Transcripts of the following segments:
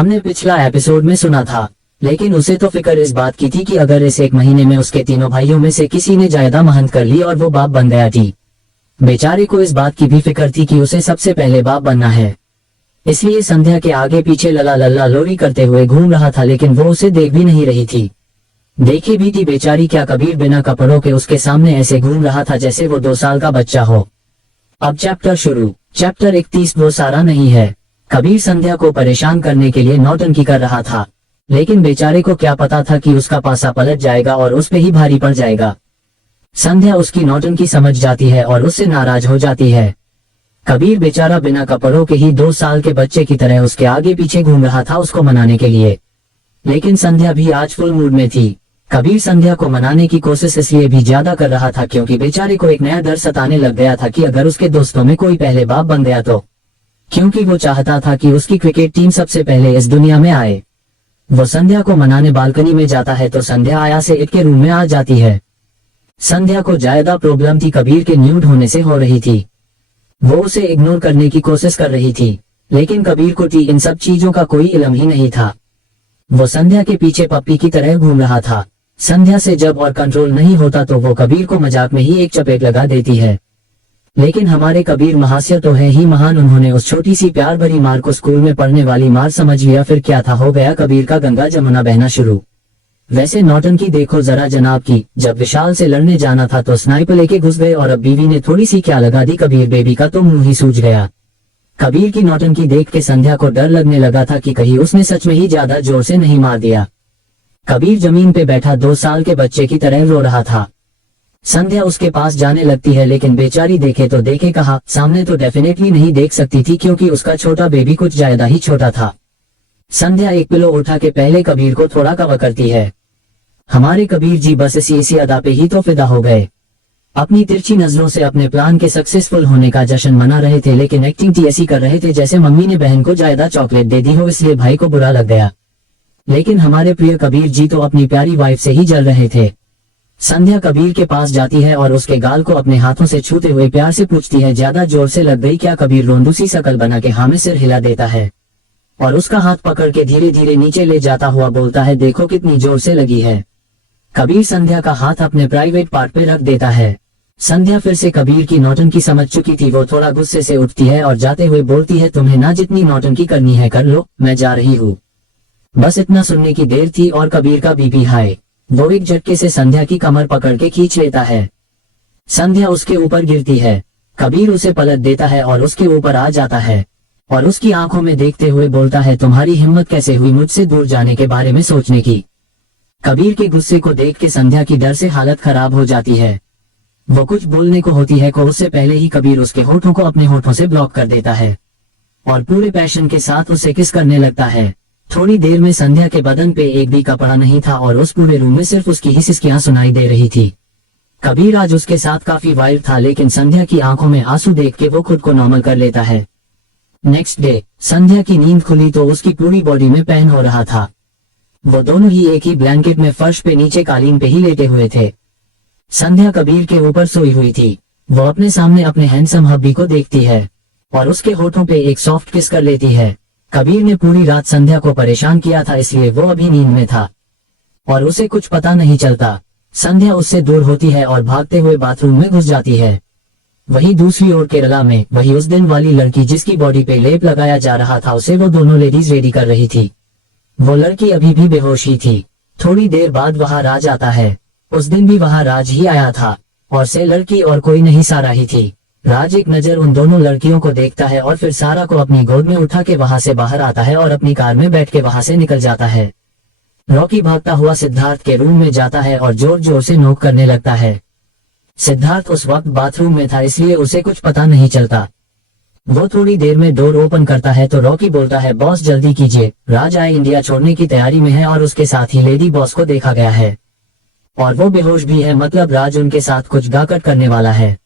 हमने पिछला एपिसोड में सुना था, लेकिन उसे तो फिक्र इस बात की थी कि अगर इस एक महीने में उसके तीनों भाइयों में से किसी ने जायदा महंत कर ली और वो बाप बन गया थी। बेचारे को इस बात की भी फिक्र थी कि उसे सबसे पहले बाप बनना है, इसलिए संध्या के आगे पीछे लला लल्ला लोरी करते हुए घूम रहा था, लेकिन वो उसे देख भी नहीं रही थी। देखे भी थी बेचारी क्या कबीर बिना कपड़ों के उसके सामने ऐसे घूम रहा था जैसे वो 2 साल का बच्चा हो। अब चैप्टर शुरू। चैप्टर 31। वो सारा नहीं है। कबीर संध्या को परेशान करने के लिए नौटंकी कर रहा था, लेकिन बेचारे को क्या पता था कि उसका पासा पलट जाएगा और उस पे ही भारी पड़ जाएगा। संध्या उसकी नौटंकी समझ जाती है और उससे नाराज हो जाती है। कबीर बेचारा बिना कपड़ों के ही 2 साल के बच्चे की तरह उसके आगे पीछे घूम रहा था उसको मनाने के लिए, लेकिन संध्या भी आज फुल मूड में थी। कबीर संध्या को मनाने की कोशिश इसलिए भी ज्यादा कर रहा था क्योंकि बेचारे को एक नया डर सताने लग गया था कि अगर उसके दोस्तों में कोई पहले बाप बन गया तो, क्योंकि वो चाहता था कि उसकी क्रिकेट टीम सबसे पहले इस दुनिया में आए। वो संध्या को मनाने बालकनी में जाता है तो संध्या आया से इट के रूम में आ जाती है। संध्या को ज्यादा प्रॉब्लम थी कबीर के न्यूड होने से हो रही थी। वो उसे इग्नोर करने की कोशिश कर रही थी, लेकिन कबीर को इन सब चीजों का कोई इल्म ही नहीं था। वो संध्या के पीछे पप्पी की तरह घूम रहा था। संध्या से जब और कंट्रोल नहीं होता तो वो कबीर को मजाक में ही एक चपेट लगा देती है, लेकिन हमारे कबीर महाशय तो है ही महान। उन्होंने उस छोटी सी प्यार भरी मार को स्कूल में पढ़ने वाली मार समझ लिया। फिर क्या था, हो गया कबीर का गंगा जमुना बहना शुरू। वैसे नौटंकी देखो जरा जनाब की, जब विशाल से लड़ने जाना था तो स्नाइपर लेके घुस गए और अब बीवी ने थोड़ी सी क्या लगा दी कबीर बेबी का तो मुंह ही सूज गया। कबीर की नौटंकी देख के संध्या को डर लगने लगा था कि कहीं उसने सच में ही ज्यादा जोर से नहीं मार दिया। कबीर जमीन पे बैठा 2 साल के बच्चे की तरह रो रहा था। संध्या उसके पास जाने लगती है, लेकिन बेचारी देखे तो देखे कहा, सामने तो डेफिनेटली नहीं देख सकती थी क्योंकि उसका छोटा बेबी कुछ ज्यादा ही छोटा था। संध्या एक पिलो उठा के पहले कबीर को थोड़ा कवर करती है। हमारे कबीर जी बस इसी अदा पे ही तो फिदा हो गए। अपनी तिरछी नजरों से अपने प्लान के सक्सेसफुल होने का जश्न मना रहे थे, लेकिन एक्टिंग थी ऐसी कर रहे थे जैसे मम्मी ने बहन को ज्यादा चॉकलेट दे दी हो, इसलिए भाई को बुरा लग गया। लेकिन हमारे प्रिय कबीर जी तो अपनी प्यारी वाइफ से ही जल रहे थे। संध्या कबीर के पास जाती है और उसके गाल को अपने हाथों से छूते हुए प्यार से पूछती है, ज्यादा जोर से लग गई क्या? कबीर रोंदूसी शकल बना के हाँ में सिर हिला देता है और उसका हाथ पकड़ के धीरे धीरे नीचे ले जाता हुआ बोलता है, देखो कितनी जोर से लगी है। कबीर संध्या का हाथ अपने प्राइवेट पार्ट पे रख देता है। संध्या फिर से कबीर की नौटंकी समझ चुकी थी। वो थोड़ा गुस्से से उठती है और जाते हुए बोलती है, तुम्हें ना जितनी नौटंकी करनी है कर लो, मैं जा रही हूँ। बस इतना सुनने की देर थी और कबीर का बीपी हाई। वो एक झटके से संध्या की कमर पकड़ के खींच लेता है। संध्या उसके ऊपर गिरती है। कबीर उसे पलट देता है और उसके ऊपर आ जाता है और उसकी आंखों में देखते हुए बोलता है, तुम्हारी हिम्मत कैसे हुई मुझसे दूर जाने के बारे में सोचने की? कबीर के गुस्से को देख के संध्या की डर से हालत खराब हो जाती है। वो कुछ बोलने को होती है को उससे पहले ही कबीर उसके होठों को अपने होठों से ब्लॉक कर देता है और पूरे पैशन के साथ उसे किस करने लगता है। थोड़ी देर में संध्या के बदन पे एक भी कपड़ा नहीं था और उस पूरे रूम में सिर्फ उसकी ही सिसकियां सुनाई दे रही थी। कबीर आज उसके साथ काफी वाइल्ड था, लेकिन संध्या की आंखों में आंसू देख के वो खुद को नॉर्मल कर लेता है। नेक्स्ट डे संध्या की नींद खुली तो उसकी पूरी बॉडी में पेन हो रहा था। वो दोनों ही एक ही ब्लैंकेट में फर्श पे नीचे कालीन पे ही लेटे हुए थे। संध्या कबीर के ऊपर सोई हुई थी। वो अपने सामने अपने हैंडसम हब्बी को देखती है और उसके होठों पे एक सॉफ्ट किस कर लेती है। कबीर ने पूरी रात संध्या को परेशान किया था, इसलिए वो अभी नींद में था और उसे कुछ पता नहीं चलता। संध्या उससे दूर होती है और भागते हुए बाथरूम में घुस जाती है। वही दूसरी ओर केरला में वही उस दिन वाली लड़की जिसकी बॉडी पे लेप लगाया जा रहा था, उसे वो दोनों लेडीज रेडी कर रही थी। वो लड़की अभी भी बेहोश ही थी। थोड़ी देर बाद वहाँ राज आता है। उस दिन भी वहाँ राज ही आया था और से लड़की और कोई नहीं सारा ही थी। राज एक नजर उन दोनों लड़कियों को देखता है और फिर सारा को अपनी गोद में उठा के वहाँ से बाहर आता है और अपनी कार में बैठ के वहाँ से निकल जाता है। रॉकी भागता हुआ सिद्धार्थ के रूम में जाता है और जोर जोर से नोक करने लगता है। सिद्धार्थ उस वक्त बाथरूम में था, इसलिए उसे कुछ पता नहीं चलता। वो थोड़ी देर में डोर ओपन करता है तो रॉकी बोलता है, बॉस जल्दी कीजिए, राज आए इंडिया छोड़ने की तैयारी में है और उसके साथ ही लेडी बॉस को देखा गया है और वो बेहोश भी है, मतलब राज उनके साथ कुछ गाकट करने वाला है।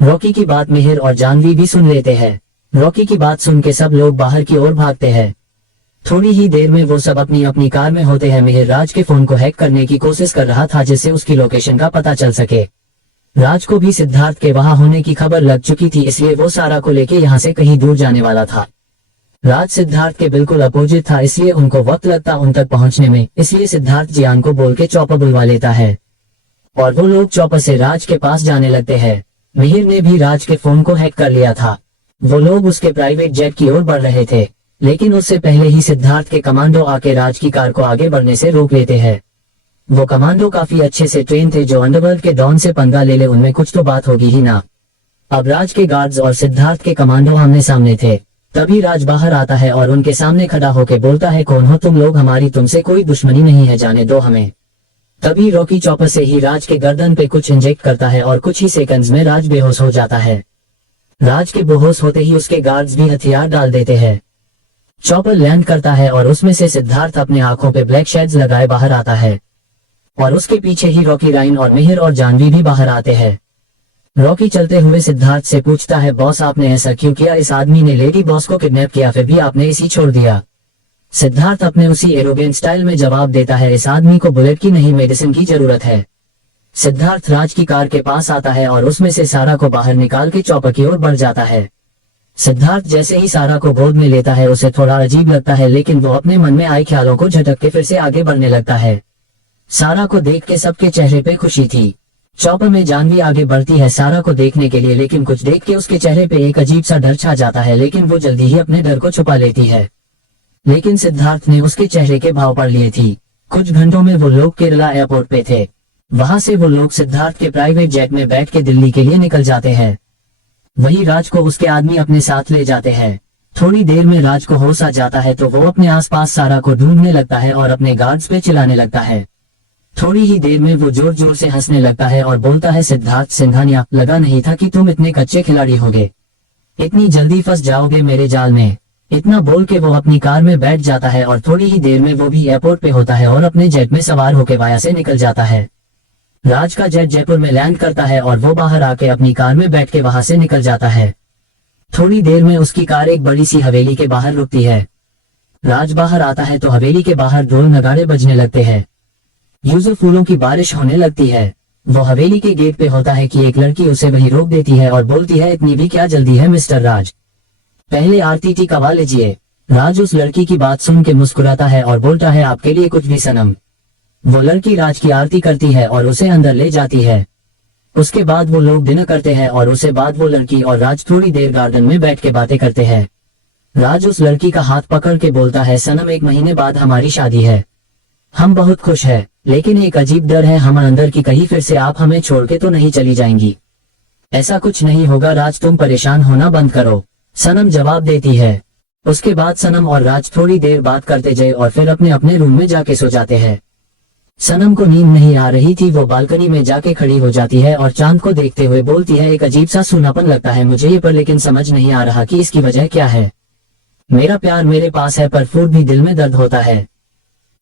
रॉकी की बात मिहिर और जानवी भी सुन लेते हैं। रॉकी की बात सुन के सब लोग बाहर की ओर भागते हैं। थोड़ी ही देर में वो सब अपनी अपनी कार में होते हैं। मिहिर राज के फोन को हैक करने की कोशिश कर रहा था जिससे उसकी लोकेशन का पता चल सके। राज को भी सिद्धार्थ के वहां होने की खबर लग चुकी थी, इसलिए वो सारा को लेके यहाँ से कहीं दूर जाने वाला था। राज सिद्धार्थ के बिल्कुल अपोजिट था, इसलिए उनको वक्त लगता उन तक पहुंचने में। इसलिए सिद्धार्थ जियान को बोल के चॉपर बुलवा लेता है और वो लोग चॉपर से राज के पास जाने लगते हैं। मिहिर ने भी राज के फोन को हैक कर लिया था। वो लोग उसके प्राइवेट जेट की ओर बढ़ रहे थे, लेकिन उससे पहले ही सिद्धार्थ के कमांडो आके राज की कार को आगे बढ़ने से रोक लेते हैं। वो कमांडो काफी अच्छे से ट्रेन थे, जो अंडरवर्ल्ड के डॉन से पंगा ले ले उनमें कुछ तो बात होगी ही ना। अब राज के गार्ड्स और सिद्धार्थ के कमांडो आमने सामने थे। तभी राज बाहर आता है और उनके सामने खड़ा होकर बोलता है, कौन हो तुम लोग? हमारी तुमसे कोई दुश्मनी नहीं है, जाने दो हमें। तभी रॉकी चॉपर से ही राज के गर्दन पे कुछ इंजेक्ट करता है और कुछ ही सेकंड्स में राज बेहोश हो जाता है। राज के बेहोश होते ही उसके गार्ड्स भी हथियार डाल देते हैं। चॉपर लैंड करता है और उसमें से सिद्धार्थ अपने आंखों पे ब्लैक शेड्स लगाए बाहर आता है और उसके पीछे ही रॉकी, राइन और मिहिर और जानवी भी बाहर आते हैं। रॉकी चलते हुए सिद्धार्थ से पूछता है, बॉस आपने ऐसा क्यों किया? इस आदमी ने लेडी बॉस को किडनैप किया, फिर भी आपने इसी छोड़ दिया। सिद्धार्थ अपने उसी एरोगेंट स्टाइल में जवाब देता है, इस आदमी को बुलेट की नहीं मेडिसिन की जरूरत है। सिद्धार्थ राज की कार के पास आता है और उसमें से सारा को बाहर निकाल के चॉपर की ओर बढ़ जाता है। सिद्धार्थ जैसे ही सारा को गोद में लेता है उसे थोड़ा अजीब लगता है, लेकिन वो अपने मन में आए ख्यालों को झटक के फिर से आगे बढ़ने लगता है। सारा को देख के सबके चेहरे पे खुशी थी। चॉपर में जानवी आगे बढ़ती है सारा को देखने के लिए, लेकिन कुछ देख के उसके चेहरे पे एक अजीब सा डर छा जाता है, लेकिन वो जल्दी ही अपने डर को छुपा लेती है। लेकिन सिद्धार्थ ने उसके चेहरे के भाव पढ़ लिए थी। कुछ घंटों में वो लोग केरला एयरपोर्ट पे थे। वहां से वो लोग सिद्धार्थ के प्राइवेट जेट में बैठ के दिल्ली के लिए निकल जाते हैं। वही राज को उसके आदमी अपने साथ ले जाते हैं। थोड़ी देर में राज को होश आ जाता है तो वो अपने आसपास सारा को ढूंढने लगता है और अपने गार्ड्स पे चिल्लाने लगता है। थोड़ी ही देर में वो जोर जोर से हंसने लगता है और बोलता है, सिद्धार्थ सिंघानिया, लगा नहीं था कि तुम इतने कच्चे खिलाड़ी होगे, इतनी जल्दी फंस जाओगे मेरे जाल में। इतना बोल के वो अपनी कार में बैठ जाता है और थोड़ी ही देर में वो भी एयरपोर्ट पे होता है और अपने जेट में सवार होकर वाया से निकल जाता है। राज का जेट जयपुर में लैंड करता है और वो बाहर आके अपनी कार में बैठ के वहां से निकल जाता है। थोड़ी देर में उसकी कार एक बड़ी सी हवेली के बाहर रुकती है। राज बाहर आता है तो हवेली के बाहर ढोल नगाड़े बजने लगते हैं। यूजुफ फूलों की बारिश होने लगती है। वो हवेली के गेट पे होता है कि एक लड़की उसे वहीं रोक देती है और बोलती है, इतनी भी क्या जल्दी है मिस्टर राज, पहले आरती टिकवा लीजिए। राज उस लड़की की बात सुन के मुस्कुराता है और बोलता है, आपके लिए कुछ भी सनम। वो लड़की राज की आरती करती है और उसे अंदर ले जाती है। उसके बाद वो लोग डिनर करते हैं और उसके बाद वो लड़की और राज थोड़ी देर गार्डन में बैठ के बातें करते हैं। राज उस लड़की का हाथ पकड़ के बोलता है, सनम 1 महीने बाद हमारी शादी है, हम बहुत खुश है, लेकिन एक अजीब डर है हम अंदर की, कहीं फिर से आप हमें छोड़ के तो नहीं चली जाएंगी। ऐसा कुछ नहीं होगा राज, तुम परेशान होना बंद करो, सनम जवाब देती है। उसके बाद सनम और राज थोड़ी देर बात करते गए और फिर अपने अपने रूम में जाके सो जाते हैं। सनम को नींद नहीं आ रही थी, वो बालकनी में जाके खड़ी हो जाती है और चांद को देखते हुए बोलती है, एक अजीब सा सूनापन लगता है मुझे ये पर, लेकिन समझ नहीं आ रहा कि इसकी वजह क्या है। मेरा प्यार मेरे पास है पर फूट भी दिल में दर्द होता है,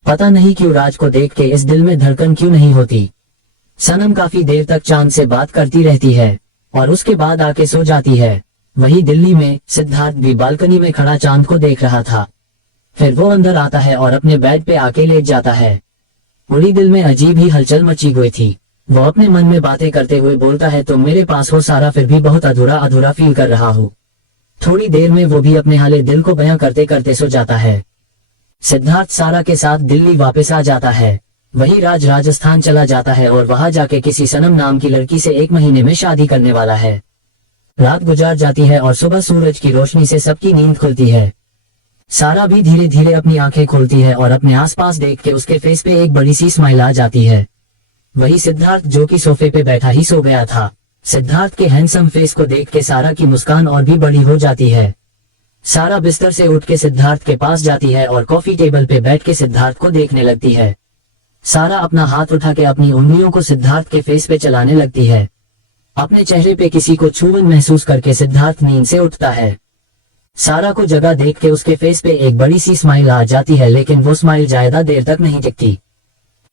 पता नहीं क्यों राज को देख के इस दिल में धड़कन क्यों नहीं होती। सनम काफी देर तक चांद से बात करती रहती है और उसके बाद आके सो जाती है। वही दिल्ली में सिद्धार्थ भी बालकनी में खड़ा चांद को देख रहा था। फिर वो अंदर आता है और अपने बेड पे आके लेट जाता है। पूरी दिल में अजीब ही हलचल मची हुई थी। वो अपने मन में बातें करते हुए बोलता है, तुम मेरे पास हो सारा, फिर भी बहुत अधूरा अधूरा फील कर रहा हूँ। थोड़ी देर में वो भी अपने हाले दिल को बयां करते करते सो जाता है। सिद्धार्थ सारा के साथ दिल्ली वापस आ जाता है। वही राज राजस्थान चला जाता है और वहां जाके किसी सनम नाम की लड़की से 1 महीने में शादी करने वाला है। रात गुजार जाती है और सुबह सूरज की रोशनी से सबकी नींद खुलती है। सारा भी धीरे धीरे अपनी आंखें खोलती है और अपने आसपास देख के उसके फेस पे एक बड़ी सी स्माइल आ जाती है। वही सिद्धार्थ जो कि सोफे पे बैठा ही सो गया था। सिद्धार्थ के हैंडसम फेस को देख के सारा की मुस्कान और भी बड़ी हो जाती है। सारा बिस्तर से उठ के सिद्धार्थ के पास जाती है और कॉफी टेबल पे बैठ के सिद्धार्थ को देखने लगती है। सारा अपना हाथ उठा के अपनी उंगलियों को सिद्धार्थ के फेस पे चलाने लगती है। अपने चेहरे पे किसी को छूवन महसूस करके सिद्धार्थ नींद से उठता है। सारा को जगह देख के उसके फेस पे एक बड़ी सी स्माइल आ जाती है, लेकिन वो स्माइल ज्यादा देर तक नहीं टिकती,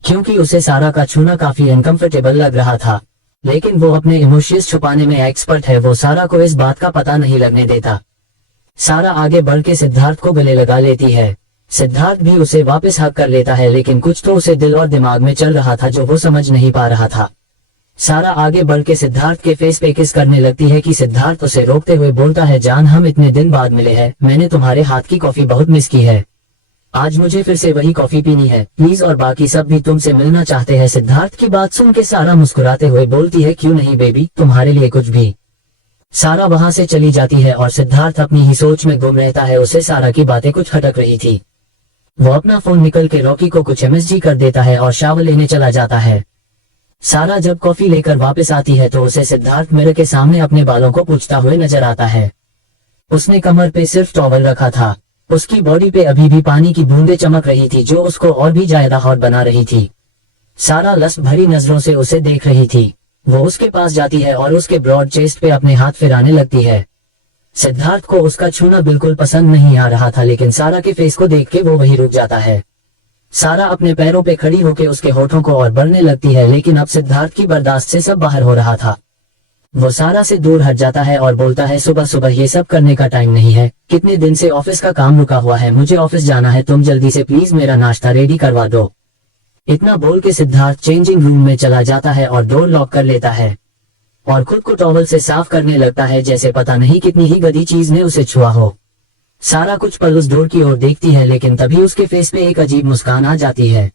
क्योंकि उसे सारा का छूना काफी अनकंफर्टेबल लग रहा था। लेकिन वो अपने इमोशंस छुपाने में एक्सपर्ट है, वो सारा को इस बात का पता नहीं लगने देता। सारा आगे बढ़ के सिद्धार्थ को गले लगा लेती है। सिद्धार्थ भी उसे वापस हक कर लेता है, लेकिन कुछ तो उसे दिल और दिमाग में चल रहा था जो वो समझ नहीं पा रहा था। सारा आगे बढ़ के सिद्धार्थ के फेस पे किस करने लगती है कि सिद्धार्थ उसे रोकते हुए बोलता है, जान हम इतने दिन बाद मिले हैं, मैंने तुम्हारे हाथ की कॉफी बहुत मिस की है, आज मुझे फिर से वही कॉफी पीनी है प्लीज, और बाकी सब भी तुमसे मिलना चाहते हैं। सिद्धार्थ की बात सुन के सारा मुस्कुराते हुए बोलती है, क्यों नहीं बेबी, तुम्हारे लिए कुछ भी। सारा वहां से चली जाती है और सिद्धार्थ अपनी ही सोच में गुम रहता है। उसे सारा की बातें कुछ खटक रही थी। वो अपना फोन निकल के रॉकी को कुछ MSG कर देता है और शावर लेने चला जाता है। सारा जब कॉफी लेकर वापस आती है तो उसे सिद्धार्थ मिरर के सामने अपने बालों को पूछता हुए नजर आता है। उसने कमर पे सिर्फ टॉवल रखा था, उसकी बॉडी पे अभी भी पानी की बूंदें चमक रही थी जो उसको और भी ज्यादा हॉट बना रही थी। सारा लस्ट भरी नजरों से उसे देख रही थी। वो उसके पास जाती है और उसके ब्रॉड चेस्ट पे अपने हाथ फिराने लगती है। सिद्धार्थ को उसका छूना बिल्कुल पसंद नहीं आ रहा था, लेकिन सारा के फेस को देख के वो वहीं रुक जाता है। सारा अपने पैरों पे खड़ी होकर उसके होठों को और बढ़ने लगती है, लेकिन अब सिद्धार्थ की बर्दाश्त से सब बाहर हो रहा था। वो सारा से दूर हट जाता है और बोलता है, सुबह सुबह ये सब करने का टाइम नहीं है, कितने दिन से ऑफिस का काम रुका हुआ है, मुझे ऑफिस जाना है, तुम जल्दी से प्लीज मेरा नाश्ता रेडी करवा दो। इतना बोल के सिद्धार्थ चेंजिंग रूम में चला जाता है और डोर लॉक कर लेता है और खुद को टॉवल से साफ करने लगता है, जैसे पता नहीं कितनी ही गंदी चीज ने उसे छुआ हो। सारा कुछ पल उस डोर की ओर देखती है, लेकिन तभी उसके फेस पे एक अजीब मुस्कान आ जाती है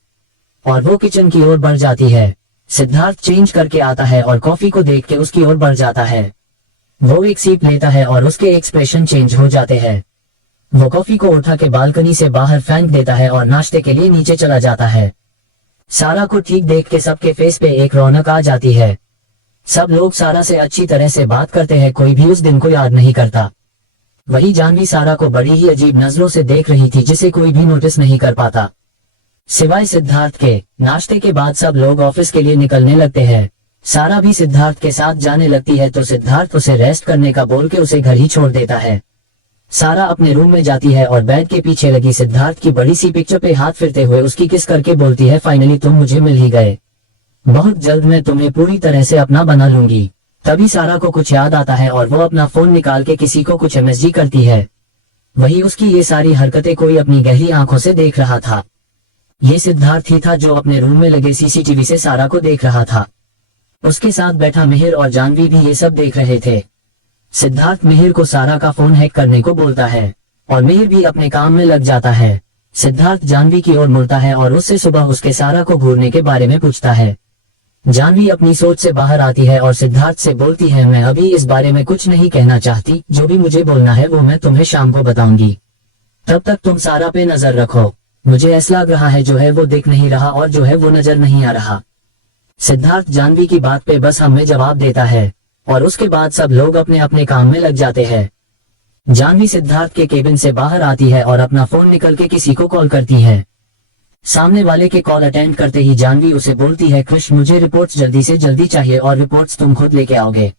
और वो किचन की ओर बढ़ जाती है। सिद्धार्थ चेंज करके आता है और कॉफी को देख के उसकी ओर बढ़ जाता है। वो एक सीप लेता है और उसके एक्सप्रेशन चेंज हो जाते हैं। वो कॉफी को उठा के बालकनी से बाहर फेंक देता है और नाश्ते के लिए नीचे चला जाता है। सारा को ठीक देख के सबके फेस पे एक रौनक आ जाती है। सब लोग सारा से अच्छी तरह से बात करते हैं, कोई भी उस दिन को याद नहीं करता। वही जानवी सारा को बड़ी ही अजीब नजरों से देख रही थी, जिसे कोई भी नोटिस नहीं कर पाता सिवाय सिद्धार्थ के। नाश्ते के बाद सब लोग ऑफिस के लिए निकलने लगते हैं। सारा भी सिद्धार्थ के साथ जाने लगती है तो सिद्धार्थ उसे रेस्ट करने का बोल के उसे घर ही छोड़ देता है। सारा अपने रूम में जाती है और बेड के पीछे लगी सिद्धार्थ की बड़ी सी पिक्चर पे हाथ फिरते हुए उसकी किस करके बोलती है, फाइनली तुम मुझे मिल ही गए, बहुत जल्द मैं तुम्हें पूरी तरह से अपना बना लूंगी। तभी सारा को कुछ याद आता है और वो अपना फोन निकाल के किसी को कुछ MSG करती है। वही उसकी ये सारी हरकतें कोई अपनी गहरी आंखों से देख रहा था। ये सिद्धार्थ ही था जो अपने रूम में लगे CCTV से सारा को देख रहा था। उसके साथ बैठा मिहिर और जानवी भी ये सब देख रहे थे। सिद्धार्थ मिहिर को सारा का फोन हैक करने को बोलता है और मिहिर भी अपने काम में लग जाता है। सिद्धार्थ जानवी की ओर मुड़ता है और उससे सुबह उसके सारा को घूरने के बारे में पूछता है। जानवी अपनी सोच से बाहर आती है और सिद्धार्थ से बोलती है, मैं अभी इस बारे में कुछ नहीं कहना चाहती, जो भी मुझे बोलना है वो मैं तुम्हें शाम को बताऊंगी, तब तक तुम सारा पे नजर रखो, मुझे ऐसा लग रहा है जो है वो दिख नहीं रहा और जो है वो नजर नहीं आ रहा। सिद्धार्थ जानवी की बात पे बस हमें जवाब देता है और उसके बाद सब लोग अपने अपने काम में लग जाते हैं। जानवी सिद्धार्थ के केबिन से बाहर आती है और अपना फोन निकल के किसी को कॉल करती है। सामने वाले के कॉल अटेंड करते ही जानवी उसे बोलती है, कृष मुझे रिपोर्ट्स जल्दी से जल्दी चाहिए और रिपोर्ट्स तुम खुद लेके आओगे।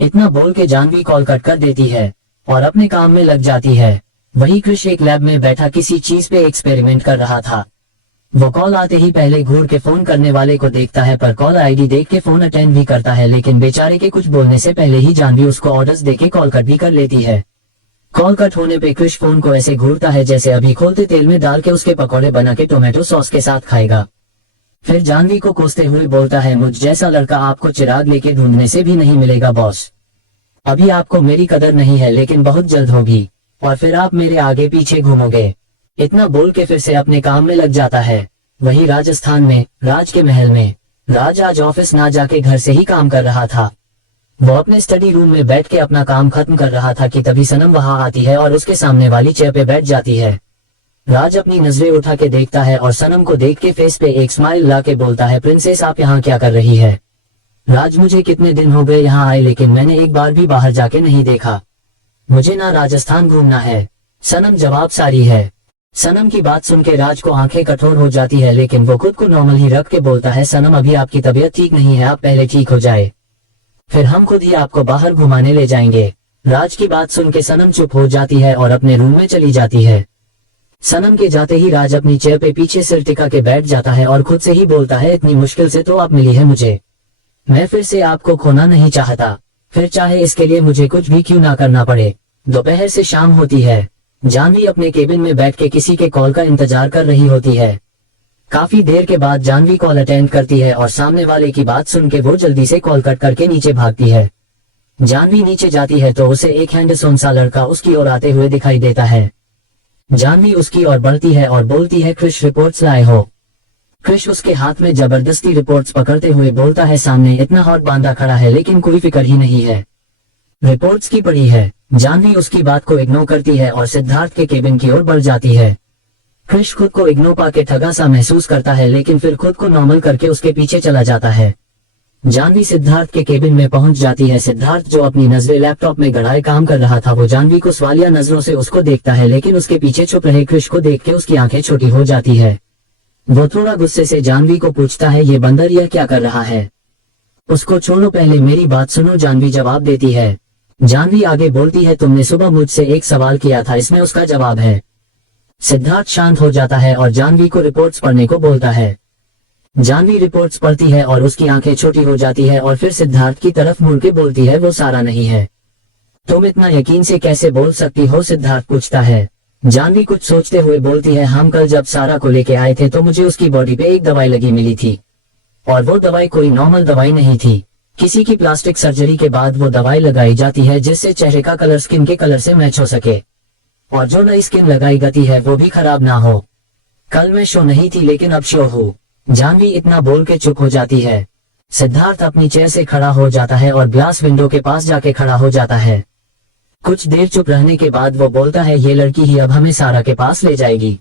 इतना बोल के जानवी कॉल कट कर देती है और अपने काम में लग जाती है। वही कृष एक लैब में बैठा किसी चीज पे एक्सपेरिमेंट कर रहा था। वो कॉल आते ही पहले घूर के फोन करने वाले को देखता है, पर कॉल आईडी देख के फोन अटेंड भी करता है, लेकिन बेचारे के कुछ बोलने से पहले ही जानवी उसको ऑर्डर्स देके कॉल कट भी कर लेती है। कॉल कट होने पे कृष फोन को ऐसे घूरता है जैसे अभी खोलते तेल में डाल के उसके पकौड़े बना के टोमेटो सॉस के साथ खाएगा। फिर जानवी को कोसते हुए बोलता है, मुझ जैसा लड़का आपको चिराग लेके ढूंढने से भी नहीं मिलेगा बॉस। अभी आपको मेरी कदर नहीं है, लेकिन बहुत जल्द होगी और फिर आप मेरे आगे पीछे घूमोगे। इतना बोल के फिर से अपने काम में लग जाता है। वही राजस्थान में राज के महल में राज आज ऑफिस ना जाके घर से ही काम कर रहा था। वो अपने स्टडी रूम में बैठ के अपना काम खत्म कर रहा था कि तभी सनम वहां आती है और उसके सामने वाली चेयर पे बैठ जाती है। राज अपनी नजरें उठा के देखता है और सनम को देख के फेस पे एक स्माइल ला के बोलता है, प्रिंसेस आप यहाँ क्या कर रही है? राज मुझे कितने दिन हो गए यहाँ आए, लेकिन मैंने एक बार भी बाहर जाके नहीं देखा। मुझे ना राजस्थान घूमना है, सनम जवाब सारी है। सनम की बात सुन के राज को आंखें कठोर हो जाती है, लेकिन वो खुद को नॉर्मल ही रख के बोलता है, सनम अभी आपकी तबीयत ठीक नहीं है, आप पहले ठीक हो जाए, फिर हम खुद ही आपको बाहर घुमाने ले जाएंगे। राज की बात सुन के सनम चुप हो जाती है और अपने रूम में चली जाती है। सनम के जाते ही राज अपनी चेयर पे पीछे सिर टिका के बैठ जाता है और खुद से ही बोलता है, इतनी मुश्किल से तो आप मिली है मुझे, मैं फिर से आपको खोना नहीं चाहता, फिर चाहे इसके लिए मुझे कुछ भी क्यों ना करना पड़े। दोपहर से शाम होती है। जानवी अपने केबिन में बैठ के किसी के कॉल का इंतजार कर रही होती है। काफी देर के बाद जानवी कॉल अटेंड करती है और सामने वाले की बात सुन के वो जल्दी से कॉल कट करके नीचे भागती है। जानवी नीचे जाती है तो उसे एक हैंडसम सा लड़का उसकी ओर आते हुए दिखाई देता है। जानवी उसकी ओर बढ़ती है और बोलती है, क्रिश रिपोर्ट्स लाए हो? क्रिश उसके हाथ में जबरदस्ती रिपोर्ट्स पकड़ते हुए बोलता है, सामने इतना हॉट बांधा खड़ा है लेकिन कोई फिक्र ही नहीं है, रिपोर्ट्स की पड़ी है। जानवी उसकी बात को इग्नोर करती है और सिद्धार्थ के केबिन की ओर बढ़ जाती है। क्रिश खुद को इग्नोर पाके ठगा सा महसूस करता है लेकिन फिर खुद को नॉर्मल करके उसके पीछे चला जाता है। जानवी सिद्धार्थ के केबिन में पहुंच जाती है। सिद्धार्थ जो अपनी नजरें लैपटॉप में गड़ाए काम कर रहा था वो जानवी को सवालिया नजरों से उसको देखता है, लेकिन उसके पीछे छुप रहे क्रिश को देख के उसकी आंखें छोटी हो जाती है। वो थोड़ा गुस्से से जानवी को पूछता है, ये बंदर यह क्या कर रहा है? उसको छोड़ो, पहले मेरी बात सुनो, जानवी जवाब देती है। जानवी आगे बोलती है, तुमने सुबह मुझसे एक सवाल किया था, इसमें उसका जवाब है। सिद्धार्थ शांत हो जाता है और जानवी को रिपोर्ट्स पढ़ने को बोलता है। जानवी रिपोर्ट्स पढ़ती है और उसकी आंखें छोटी हो जाती है और फिर सिद्धार्थ की तरफ मुड़ के बोलती है, वो सारा नहीं है। तुम इतना यकीन से कैसे बोल सकती हो? सिद्धार्थ पूछता है। जानवी कुछ सोचते हुए बोलती है, हम कल जब सारा को लेके आए थे तो मुझे उसकी बॉडी पे एक दवाई लगी मिली थी और वो दवाई कोई नॉर्मल दवाई नहीं थी। किसी की प्लास्टिक सर्जरी के बाद वो दवाई लगाई जाती है जिससे चेहरे का कलर स्किन के कलर से मैच हो सके और जो नई स्किन लगाई गई है वो भी खराब ना हो। कल मैं शो नहीं थी लेकिन अब शो हूँ। जानवी इतना बोल के चुप हो जाती है। सिद्धार्थ अपनी चेयर से खड़ा हो जाता है और ग्लास विंडो के पास जाके खड़ा हो जाता है। कुछ देर चुप रहने के बाद वो बोलता है, ये लड़की ही अब हमें सारा के पास ले जाएगी,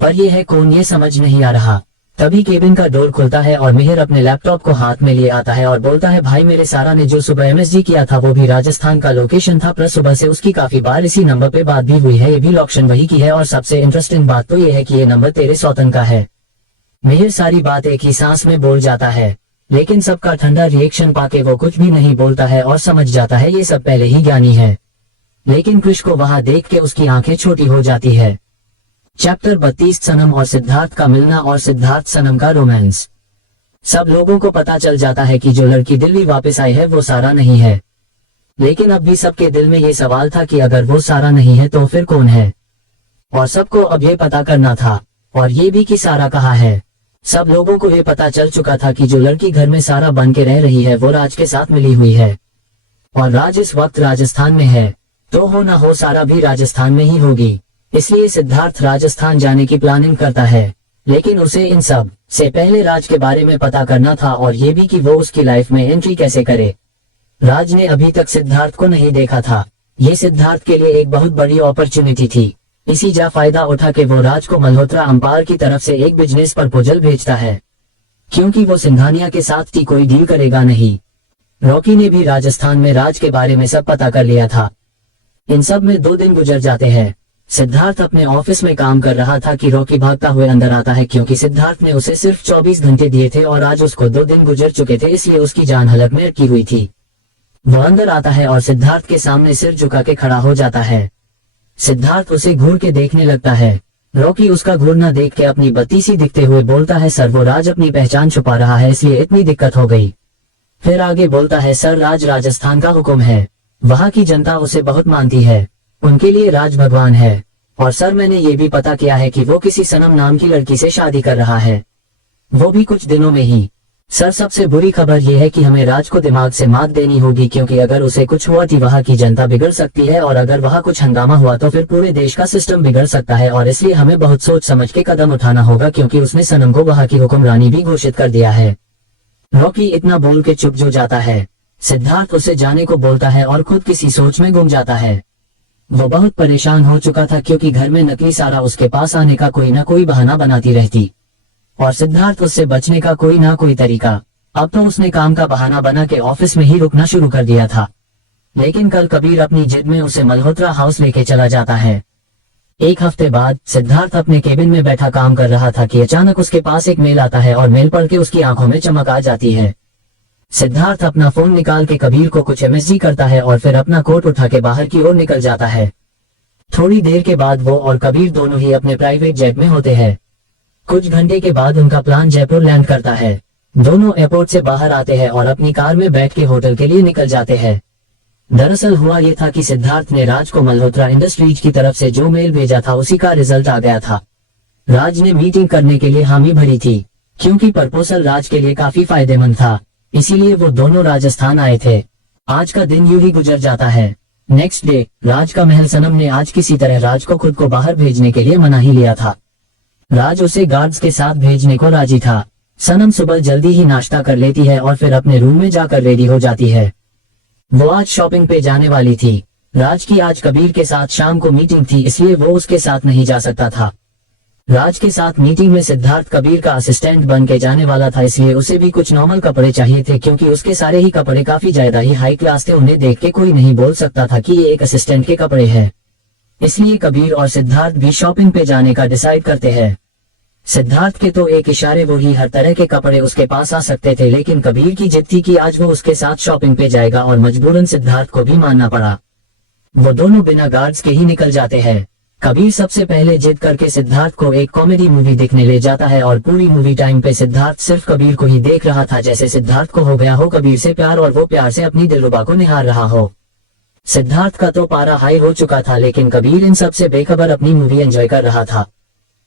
पर ये है कौन ये समझ नहीं आ रहा। तभी केबिन का डोर खुलता है और मिहिर अपने लैपटॉप को हाथ में लिए आता है और बोलता है, भाई मेरे सारा ने जो सुबह एमएसजी किया था वो भी राजस्थान का लोकेशन था, प्लस सुबह से उसकी काफी बार इसी नंबर पे बात भी हुई है, ये भी लोकेशन वही की है और सबसे इंटरेस्टिंग बात तो ये है कि ये नंबर तेरे सौतन का है। मिहिर सारी बात एक ही सांस में बोल जाता है, लेकिन सबका ठंडा रिएक्शन पाके वो कुछ भी नहीं बोलता है और समझ जाता है ये सब पहले ही ज्ञानी है। लेकिन क्रिश को वहां देख के उसकी आंखें छोटी हो जाती है। चैप्टर 32, सनम और सिद्धार्थ का मिलना और सिद्धार्थ सनम का रोमांस। सब लोगों को पता चल जाता है कि जो लड़की दिल्ली वापस आई है वो सारा नहीं है, लेकिन अब भी सबके दिल में ये सवाल था कि अगर वो सारा नहीं है तो फिर कौन है, और सबको अब ये पता करना था, और ये भी कि सारा कहाँ है। सब लोगों को ये पता चल चुका था कि जो लड़की घर में सारा बन के रह रही है वो राज के साथ मिली हुई है और राज इस वक्त राजस्थान में है, तो हो ना हो सारा भी राजस्थान में ही होगी। इसलिए सिद्धार्थ राजस्थान जाने की प्लानिंग करता है, लेकिन उसे इन सब से पहले राज के बारे में पता करना था और ये भी कि वो उसकी लाइफ में एंट्री कैसे करे। राज ने अभी तक सिद्धार्थ को नहीं देखा था, ये सिद्धार्थ के लिए एक बहुत बड़ी अपॉर्चुनिटी थी। इसी जा फायदा उठा के वो राज को मल्होत्रा अंपायर की तरफ से एक बिजनेस प्रपोजल भेजता है, क्योंकि वो सिंघानिया के साथ की कोई डील करेगा नहीं। रॉकी ने भी राजस्थान में राज के बारे में सब पता कर लिया था। इन सब में 2 दिन गुजर जाते हैं। सिद्धार्थ अपने ऑफिस में काम कर रहा था कि रॉकी भागता हुए अंदर आता है, क्योंकि सिद्धार्थ ने उसे सिर्फ 24 घंटे दिए थे और आज उसको 2 दिन गुजर चुके थे, इसलिए उसकी जान हलक में अटकी हुई थी। वो अंदर आता है और सिद्धार्थ के सामने सिर झुका के खड़ा हो जाता है। सिद्धार्थ उसे घूर के देखने लगता है। रॉकी उसका घूरना देख के अपनी बत्ती सी दिखते हुए बोलता है, सर वो राज अपनी पहचान छुपा रहा है इसलिए इतनी दिक्कत हो गई। फिर आगे बोलता है, सर राज राजस्थान का हुक्म है, वहाँ की जनता उसे बहुत मानती है, उनके लिए राज भगवान है, और सर मैंने ये भी पता किया है कि वो किसी सनम नाम की लड़की से शादी कर रहा है, वो भी कुछ दिनों में ही। सर सबसे बुरी खबर ये है कि हमें राज को दिमाग से मात देनी होगी, क्योंकि अगर उसे कुछ हुआ तो वहाँ की जनता बिगड़ सकती है, और अगर वहाँ कुछ हंगामा हुआ तो फिर पूरे देश का सिस्टम बिगड़ सकता है, और इसलिए हमें बहुत सोच समझ के कदम उठाना होगा, क्योंकि उसने सनम को वहाँ की हुक्मरानी भी घोषित कर दिया है। रॉकी इतना बोल के चुप हो जाता है। सिद्धार्थ उसे जाने को बोलता है और खुद किसी सोच में गुम जाता है। वो बहुत परेशान हो चुका था, क्योंकि घर में नकली सारा उसके पास आने का कोई ना कोई बहाना बनाती रहती, और सिद्धार्थ उससे बचने का कोई ना कोई तरीका। अब तो उसने काम का बहाना बना के ऑफिस में ही रुकना शुरू कर दिया था, लेकिन कल कबीर अपनी जिद में उसे मल्होत्रा हाउस लेके चला जाता है। एक हफ्ते बाद सिद्धार्थ अपने केबिन में बैठा काम कर रहा था कि अचानक उसके पास एक मेल आता है और मेल पढ़ के उसकी आंखों में चमक आ जाती है। सिद्धार्थ अपना फोन निकाल के कबीर को कुछ एमएसजी करता है और फिर अपना कोट उठा के बाहर की ओर निकल जाता है। थोड़ी देर के बाद वो और कबीर दोनों ही अपने प्राइवेट जेट में होते हैं। कुछ घंटे के बाद उनका प्लान जयपुर लैंड करता है। दोनों एयरपोर्ट से बाहर आते हैं और अपनी कार में बैठ के होटल के लिए निकल जाते हैं। दरअसल हुआ ये था कि सिद्धार्थ ने राज को मल्होत्रा इंडस्ट्रीज की तरफ से जो मेल भेजा था उसी का रिजल्ट आ गया था। राज ने मीटिंग करने के लिए हामी भरी थी, क्योंकि प्रपोजल राज के लिए काफी फायदेमंद था, इसीलिए वो दोनों राजस्थान आए थे। आज का दिन यूं ही गुजर जाता है। नेक्स्ट डे राज का महल। सनम ने आज किसी तरह राज को खुद को बाहर भेजने के लिए मना ही लिया था। राज उसे गार्ड्स के साथ भेजने को राजी था। सनम सुबह जल्दी ही नाश्ता कर लेती है और फिर अपने रूम में जाकर रेडी हो जाती है। वो आज शॉपिंग पे जाने वाली थी। राज की आज कबीर के साथ शाम को मीटिंग थी, इसलिए वो उसके साथ नहीं जा सकता था। राज के साथ मीटिंग में सिद्धार्थ कबीर का असिस्टेंट बन के जाने वाला था, इसलिए उसे भी कुछ नॉर्मल कपड़े चाहिए थे, क्योंकि उसके सारे ही कपड़े काफी ज्यादा ही हाई क्लास थे। उन्हें देख के कोई नहीं बोल सकता था कि ये एक असिस्टेंट के कपड़े हैं। इसलिए कबीर और सिद्धार्थ भी शॉपिंग पे जाने का डिसाइड करते हैं। सिद्धार्थ के तो एक इशारे वो ही हर तरह के कपड़े उसके पास आ सकते थे, लेकिन कबीर की जिद थी कि आज वो उसके साथ शॉपिंग पे जाएगा और मजबूरन सिद्धार्थ को भी मानना पड़ा। वो दोनों बिना गार्ड्स के ही निकल जाते हैं। कबीर सबसे पहले जिद करके सिद्धार्थ को एक कॉमेडी मूवी देखने ले जाता है और पूरी मूवी टाइम पे सिद्धार्थ सिर्फ कबीर को ही देख रहा था, जैसे सिद्धार्थ को हो गया हो कबीर से प्यार और वो प्यार से अपनी दिलरुबा को निहार रहा हो। सिद्धार्थ का तो पारा हाई हो चुका था, लेकिन कबीर इन सब से बेखबर अपनी मूवी एंजॉय कर रहा था।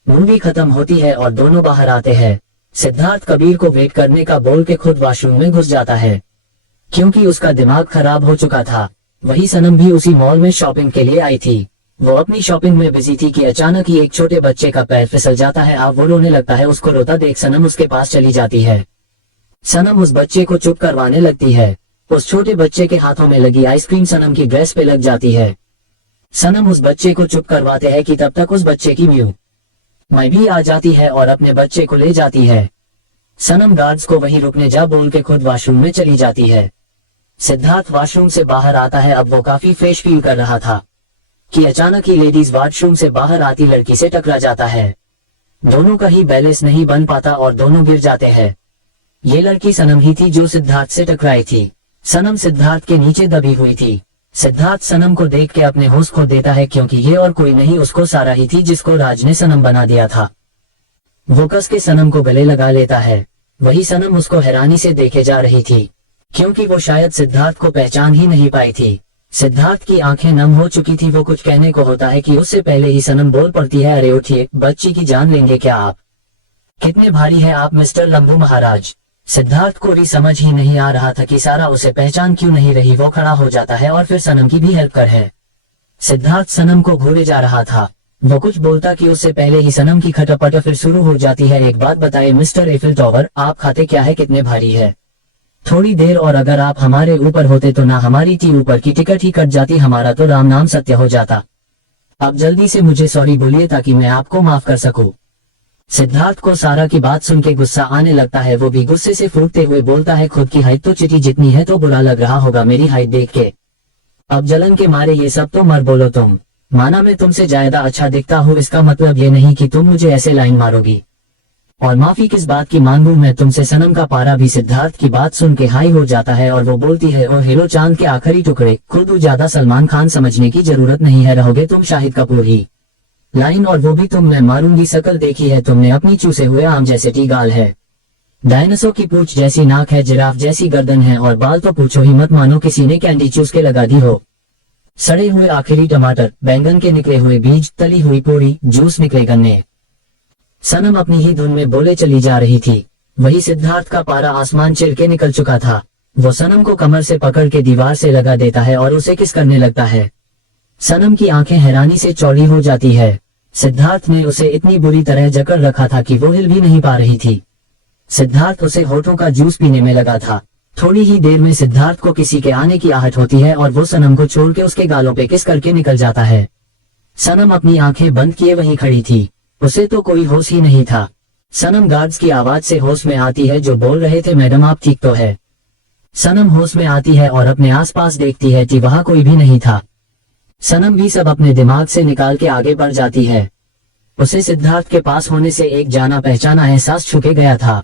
मूवी खत्म होती है और दोनों बाहर आते हैं। सिद्धार्थ कबीर को वेट करने का बोल के खुद वॉशरूम में घुस जाता है, क्योंकि उसका दिमाग खराब हो चुका था। वही सनम भी उसी मॉल में शॉपिंग के लिए आई थी। वो अपनी शॉपिंग में बिजी थी कि अचानक ही एक छोटे बच्चे का पैर फिसल जाता है। अब वो रोने लगता है। उसको रोता देख सनम उसके पास चली जाती है। सनम उस बच्चे को चुप करवाने लगती है। उस छोटे बच्चे के हाथों में लगी आइसक्रीम सनम की ड्रेस पे लग जाती है। सनम उस बच्चे को चुप करवाते हैं कि तब तक उस बच्चे की म्यू मैं भी आ जाती है और अपने बच्चे को ले जाती है। सनम गार्ड्स को वहीं रुकने जा बोल के खुद वॉशरूम में चली जाती है। सिद्धार्थ वॉशरूम से बाहर आता है। अब वो काफी फ्रेश फील कर रहा था कि अचानक ही लेडीज वॉशरूम से बाहर आती लड़की से टकरा जाता है। दोनों का ही बैलेंस नहीं बन पाता और दोनों गिर जाते हैं। ये लड़की सनम ही थी जो सिद्धार्थ से टकराई थी। सनम सिद्धार्थ के नीचे दबी हुई थी। सिद्धार्थ सनम को देख के अपने होश खो देता है, क्योंकि ये और कोई नहीं उसको सारा ही थी जिसको राज ने सनम बना दिया था। वो कस के सनम को गले लगा लेता है। वही सनम उसको हैरानी से देखे जा रही थी, क्योंकि वो शायद सिद्धार्थ को पहचान ही नहीं पाई थी। सिद्धार्थ की आंखें नम हो चुकी थी। वो कुछ कहने को होता है कि उससे पहले ही सनम बोल पड़ती है, अरे उठिए, बच्ची की जान लेंगे क्या आप? कितने भारी है आप मिस्टर लंबू महाराज। सिद्धार्थ को भी समझ ही नहीं आ रहा था कि सारा उसे पहचान क्यों नहीं रही। वो खड़ा हो जाता है और फिर सनम की भी हेल्प कर है। सिद्धार्थ सनम को घूरे जा रहा था। वो कुछ बोलता कि उससे पहले ही सनम की खटापट फिर शुरू हो जाती है। एक बात बताए मिस्टर एफिल टॉवर, आप खाते क्या है, कितने भारी है? थोड़ी देर और अगर आप हमारे ऊपर होते तो ना हमारी थी ऊपर की टिकट ही कट जाती, हमारा तो राम नाम सत्य हो जाता। अब जल्दी से मुझे सॉरी बोलिए ताकि मैं आपको माफ कर सकूं। सिद्धार्थ को सारा की बात सुन के गुस्सा आने लगता है। वो भी गुस्से से फूटते हुए बोलता है, खुद की हाइट तो चिटी जितनी है, तो बुरा लग रहा होगा मेरी हाइट देख के। अब जलन के मारे ये सब तो मर बोलो तुम। माना मैं तुमसे ज्यादा अच्छा दिखता हूँ, इसका मतलब ये नहीं कि तुम मुझे ऐसे लाइन मारोगी। और माफी किस बात की मांगू मैं तुमसे। सनम का पारा भी सिद्धार्थ की बात सुन के हाई हो जाता है और वो बोलती है, ओ हीरो चांद के आखिरी टुकड़े, खुद ज्यादा सलमान खान समझने की जरूरत नहीं है, रहोगे तुम शाहिद कपूर ही। लाइन और वो भी तुम मैं मारूंगी। शकल देखी है तुमने अपनी, चूसे हुए आम जैसे टी गाल है, डायनासोर की पूंछ जैसी नाक है, जिराफ जैसी गर्दन है और बाल तो पूछो ही मत, मानो किसी ने कैंडी चूस के लगा दी हो। सड़े हुए आखिरी टमाटर, बैंगन के निकले हुए बीज, तली हुई पूरी, जूस निकले गन्ने। सनम अपनी ही धुन में बोले चली जा रही थी। वही सिद्धार्थ का पारा आसमान चिर के निकल चुका था। वो सनम को कमर से पकड़ के दीवार से लगा देता है और उसे किस करने लगता है। सनम की आंखें हैरानी से चौड़ी हो जाती है। सिद्धार्थ ने उसे इतनी बुरी तरह जकड़ रखा था कि वो हिल भी नहीं पा रही थी। सिद्धार्थ उसे होठों का जूस पीने में लगा था। थोड़ी ही देर में सिद्धार्थ को किसी के आने की आहट होती है और वो सनम को छोड़ के उसके गालों पे किस करके निकल जाता है। सनम अपनी आंखें बंद किए वहीं खड़ी थी। उसे तो कोई होश ही नहीं था। सनम गार्ड्स की आवाज से होश में आती है, जो बोल रहे थे, मैडम आप ठीक तो है? सनम होश में आती है और अपने आसपास देखती है कि वहां कोई भी नहीं था। सनम भी सब अपने दिमाग से निकाल के आगे बढ़ जाती है। उसे सिद्धार्थ के पास होने से एक जाना पहचाना एहसास छुके गया था।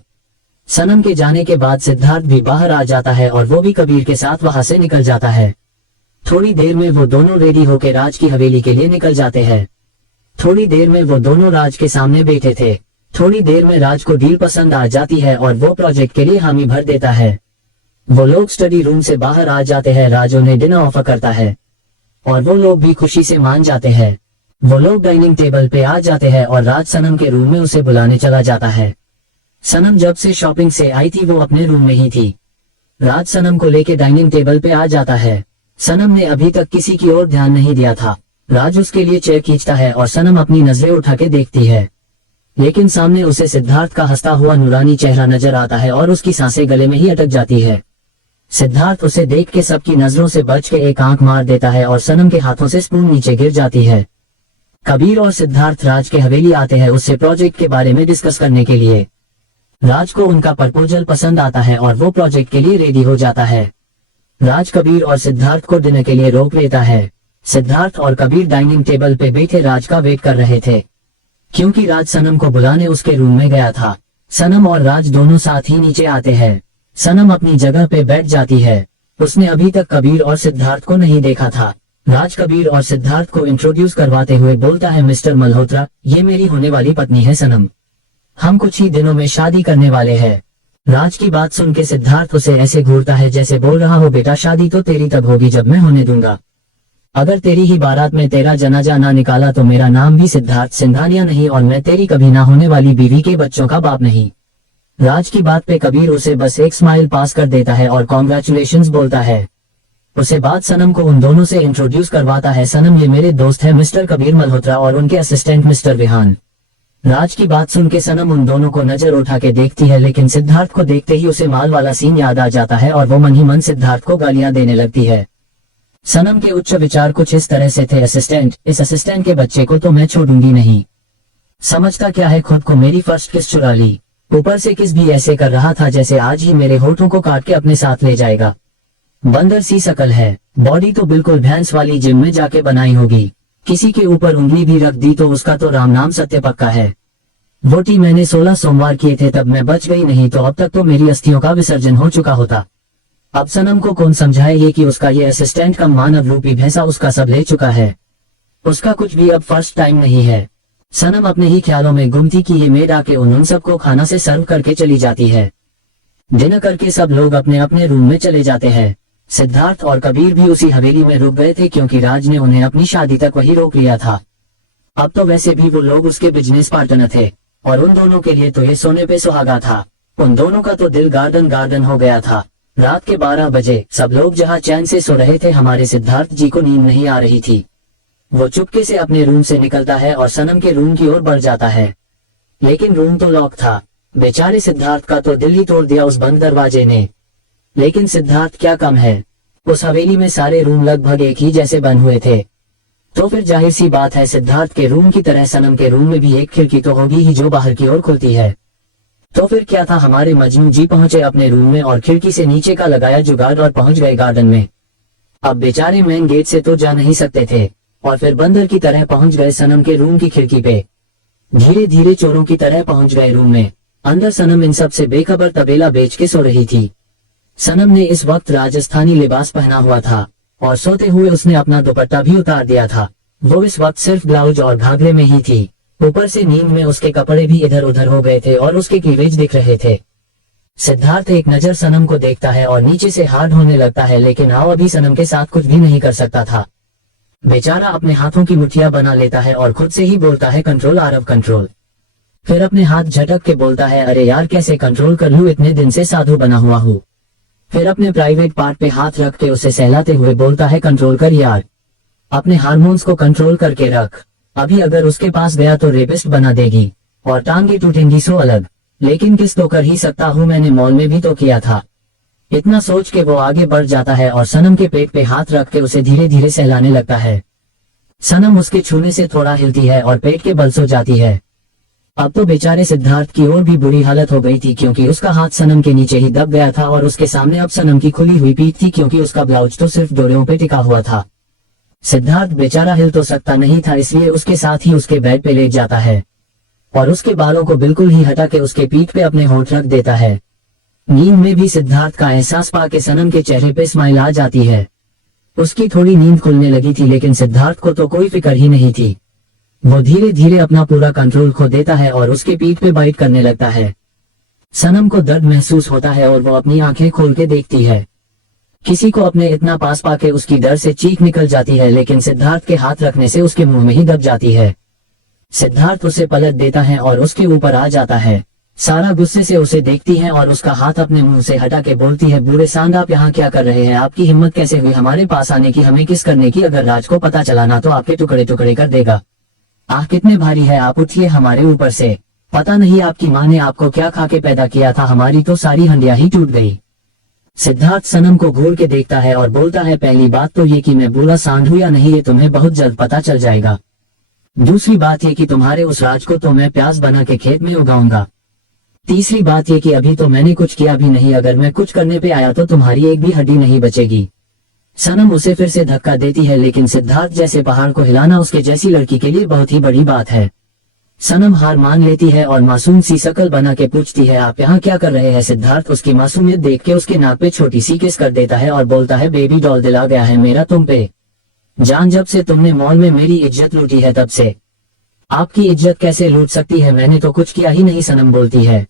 सनम के जाने के बाद सिद्धार्थ भी बाहर आ जाता है और वो भी कबीर के साथ वहां से निकल जाता है। थोड़ी देर में वो दोनों रेडी होकर राज की हवेली के लिए निकल जाते हैं। थोड़ी देर में वो दोनों राज के सामने बैठे थे। थोड़ी देर में राज को डील पसंद आ जाती है और वो प्रोजेक्ट के लिए हामी भर देता है। वो लोग स्टडी रूम से बाहर आ जाते हैं। राज उन्हें डिनर ऑफर करता है और वो लोग भी खुशी से मान जाते हैं। वो लोग डाइनिंग टेबल पे आ जाते हैं और राज सनम के रूम में उसे बुलाने चला जाता है। सनम जब से शॉपिंग से आई थी वो अपने रूम में ही थी। राज सनम को लेके डाइनिंग टेबल पे आ जाता है। सनम ने अभी तक किसी की ओर ध्यान नहीं दिया था। राज उसके लिए चेयर खींचता है और सनम अपनी नजरें उठा के देखती है, लेकिन सामने उसे सिद्धार्थ का हंसता हुआ नूरानी चेहरा नजर आता है और उसकी सांसें गले में ही अटक जाती है। सिद्धार्थ उसे देख के सबकी नजरों से बच के एक आंख मार देता है और सनम के हाथों से स्पून नीचे गिर जाती है। कबीर और सिद्धार्थ राज के हवेली आते हैं उससे प्रोजेक्ट के बारे में डिस्कस करने के लिए। राज को उनका प्रपोजल पसंद आता है और वो प्रोजेक्ट के लिए रेडी हो जाता है। राज कबीर और सिद्धार्थ को डिनर के लिए रोक लेता है। सिद्धार्थ और कबीर डाइनिंग टेबल पे बैठे राज का वेट कर रहे थे, क्योंकि राज सनम को बुलाने उसके रूम में गया था। सनम और राज दोनों साथ ही नीचे आते हैं। सनम अपनी जगह पे बैठ जाती है। उसने अभी तक कबीर और सिद्धार्थ को नहीं देखा था। राज कबीर और सिद्धार्थ को इंट्रोड्यूस करवाते हुए बोलता है, मिस्टर मल्होत्रा, ये मेरी होने वाली पत्नी है सनम। हम कुछ ही दिनों में शादी करने वाले हैं। राज की बात सुन के सिद्धार्थ उसे ऐसे घूरता है जैसे बोल रहा हो, बेटा शादी तो तेरी तब होगी जब मैं होने दूंगा। अगर तेरी ही बारात में तेरा जनाजा ना निकाला तो मेरा नाम भी सिद्धार्थ सिंधानिया नहीं और मैं तेरी कभी ना होने वाली बीवी के बच्चों का बाप नहीं। राज की बात पे कबीर उसे बस एक स्माइल पास कर देता है और कॉन्ग्रेचुलेशंस बोलता है। उसे बाद सनम को उन दोनों से इंट्रोड्यूस करवाता है। सनम, ये मेरे दोस्त है मिस्टर कबीर मल्होत्रा और उनके असिस्टेंट मिस्टर विहान। राज की बात सुन के सनम उन दोनों को नजर उठा के देखती है, लेकिन सिद्धार्थ को देखते ही उसे माल वाला सीन याद आ जाता है और वो मन ही मन सिद्धार्थ को गालियां देने लगती है। सनम के उच्च विचार कुछ इस तरह से थे, असिस्टेंट, इस असिस्टेंट के बच्चे को तो मैं छोड़ूंगी नहीं। समझता क्या है खुद को, मेरी फर्स्ट किस चुरा ली। ऊपर से किस भी ऐसे कर रहा था जैसे आज ही मेरे होठों को काट के अपने साथ ले जाएगा। बंदर सी शकल है, बॉडी तो बिल्कुल भैंस वाली, जिम में जाके बनाई होगी। किसी के ऊपर उंगली भी रख दी तो उसका तो राम नाम सत्य पक्का है। वोटी मैंने 16 सोमवार किए थे तब मैं बच गई, नहीं तो अब तक तो मेरी अस्थियों का विसर्जन हो चुका होता। अब सनम को कौन समझाए ये कि उसका ये असिस्टेंट का मानव रूपी भैंसा उसका सब ले चुका है। उसका कुछ भी अब फर्स्ट टाइम नहीं है। सनम अपने ही ख्यालों में गुम थी कि ये मेड आके उन सबको खाना से सर्व करके चली जाती है। डिनर करके सब लोग अपने अपने रूम में चले जाते हैं। सिद्धार्थ और कबीर भी उसी हवेली में रुक गए थे क्योंकि राज ने उन्हें अपनी शादी तक वही रोक लिया था। अब तो वैसे भी वो लोग उसके बिजनेस पार्टनर थे और उन दोनों के लिए तो ये सोने पे सुहागा था। उन दोनों का तो दिल गार्डन गार्डन हो गया था। रात के 12 बजे सब लोग जहां चैन से सो रहे थे, हमारे सिद्धार्थ जी को नींद नहीं आ रही थी। वो चुपके से अपने रूम से निकलता है और सनम के रूम की ओर बढ़ जाता है, लेकिन रूम तो लॉक था। बेचारे सिद्धार्थ का तो दिल ही तोड़ दिया उस बंद दरवाजे ने। लेकिन सिद्धार्थ क्या कम है, उस हवेली में सारे रूम लगभग एक ही जैसे बन हुए थे, तो फिर जाहिर सी बात है सिद्धार्थ के रूम की तरह सनम के रूम में भी एक खिड़की तो होगी ही जो बाहर की ओर खुलती है। तो फिर क्या था, हमारे मजनू जी पहुंचे अपने रूम में और खिड़की से नीचे का लगाया जुगाड़ और पहुंच गए गार्डन में। अब बेचारे मेन गेट से तो जा नहीं सकते थे और फिर बंदर की तरह पहुंच गए सनम के रूम की खिड़की पे। धीरे धीरे चोरों की तरह पहुंच गए रूम में। अंदर सनम इन सब से बेखबर तबेला बेच के सो रही थी। सनम ने इस वक्त राजस्थानी लिबास पहना हुआ था और सोते हुए उसने अपना दुपट्टा भी उतार दिया था। वो इस वक्त सिर्फ ब्लाउज और घाघरे में ही थी। ऊपर से नींद में उसके कपड़े भी इधर उधर हो गए थे और उसके क्लीवेज दिख रहे थे। सिद्धार्थ एक नजर सनम को देखता है और नीचे से हार्ड होने लगता है, लेकिन आओ अभी सनम के साथ कुछ भी नहीं कर सकता था। बेचारा अपने हाथों की मुठ्ठियां बना लेता है और खुद से ही बोलता है, कंट्रोल आर ऑफ कंट्रोल। फिर अपने हाथ झटक के बोलता है, अरे यार कैसे कंट्रोल कर लूं, इतने दिन से साधु बना हुआ हूँ। फिर अपने प्राइवेट पार्ट पे हाथ रख के उसे सहलाते हुए बोलता है, कंट्रोल कर यार, अपने हार्मोन्स को कंट्रोल करके रख। अभी अगर उसके पास गया तो रेपिस्ट बना देगी और टांगे टूटेंगी सो अलग। लेकिन किस तो कर ही सकता हूँ, मैंने मॉल में भी तो किया था। इतना सोच के वो आगे बढ़ जाता है और सनम के पेट पे हाथ रख के उसे धीरे धीरे सहलाने लगता है। सनम उसके छूने से थोड़ा हिलती है और पेट के बल सो जाती है। अब तो बेचारे सिद्धार्थ की और भी बुरी हालत हो गई थी क्योंकि उसका हाथ सनम के नीचे ही दब गया था और उसके सामने अब सनम की खुली हुई पीठ थी क्योंकि उसका ब्लाउज तो सिर्फ डोरियों पे टिका हुआ था। सिद्धार्थ बेचारा हिल तो सकता नहीं था, इसलिए उसके साथ ही उसके बेड पे लेट जाता है और उसके बालों को बिल्कुल ही हटा के उसके पीठ पे अपने होंठ रख देता है। नींद में भी सिद्धार्थ का एहसास पाके सनम के चेहरे पे स्माइल आ जाती है। उसकी थोड़ी नींद खुलने लगी थी, लेकिन सिद्धार्थ को तो कोई फिक्र ही नहीं थी। वो धीरे धीरे अपना पूरा कंट्रोल खो देता है और उसके पीठ पे बाइट करने लगता है। सनम को दर्द महसूस होता है और वो अपनी आंखें खोल के देखती है। किसी को अपने इतना पास पाके उसकी डर से चीख निकल जाती है, लेकिन सिद्धार्थ के हाथ रखने से उसके मुंह में ही दब जाती है। सिद्धार्थ उसे पलट देता है और उसके ऊपर आ जाता है। सारा गुस्से से उसे देखती है और उसका हाथ अपने मुंह से हटा के बोलती है, बूढ़े सांड आप यहाँ क्या कर रहे हैं? आपकी हिम्मत कैसे हुई हमारे पास आने की, हमें किस करने की? अगर राज को पता चला ना तो आपके टुकड़े टुकड़े कर देगा। आह कितने भारी है आप, उठिए हमारे ऊपर से। पता नहीं आपकी माँ ने आपको क्या खा के पैदा किया था, हमारी तो सारी हंडिया ही टूट गई। सिद्धार्थ सनम को घूर के देखता है और बोलता है, पहली बात तो ये कि मैं बूढ़ा सांड हूँ या नहीं ये तुम्हें बहुत जल्द पता चल जाएगा। दूसरी बात ये कि तुम्हारे उस राज को तो मैं प्याज बना के खेत में उगाऊंगा। तीसरी बात ये कि अभी तो मैंने कुछ किया भी नहीं, अगर मैं कुछ करने पे आया तो तुम्हारी एक भी हड्डी नहीं बचेगी। सनम उसे फिर से धक्का देती है, लेकिन सिद्धार्थ जैसे पहाड़ को हिलाना उसके जैसी लड़की के लिए बहुत ही बड़ी बात है। सनम हार मान लेती है और मासूम सी शकल बना के पूछती है, आप यहाँ क्या कर रहे हैं? सिद्धार्थ उसकी मासूमियत देख के उसके नाक पे छोटी सी किस कर देता है और बोलता है, बेबी डॉल दिला गया है मेरा तुम पे जान, जब से तुमने मॉल में मेरी इज्जत लूटी है तब से। आपकी इज्जत कैसे लूट सकती है, मैंने तो कुछ किया ही नहीं, सनम बोलती है।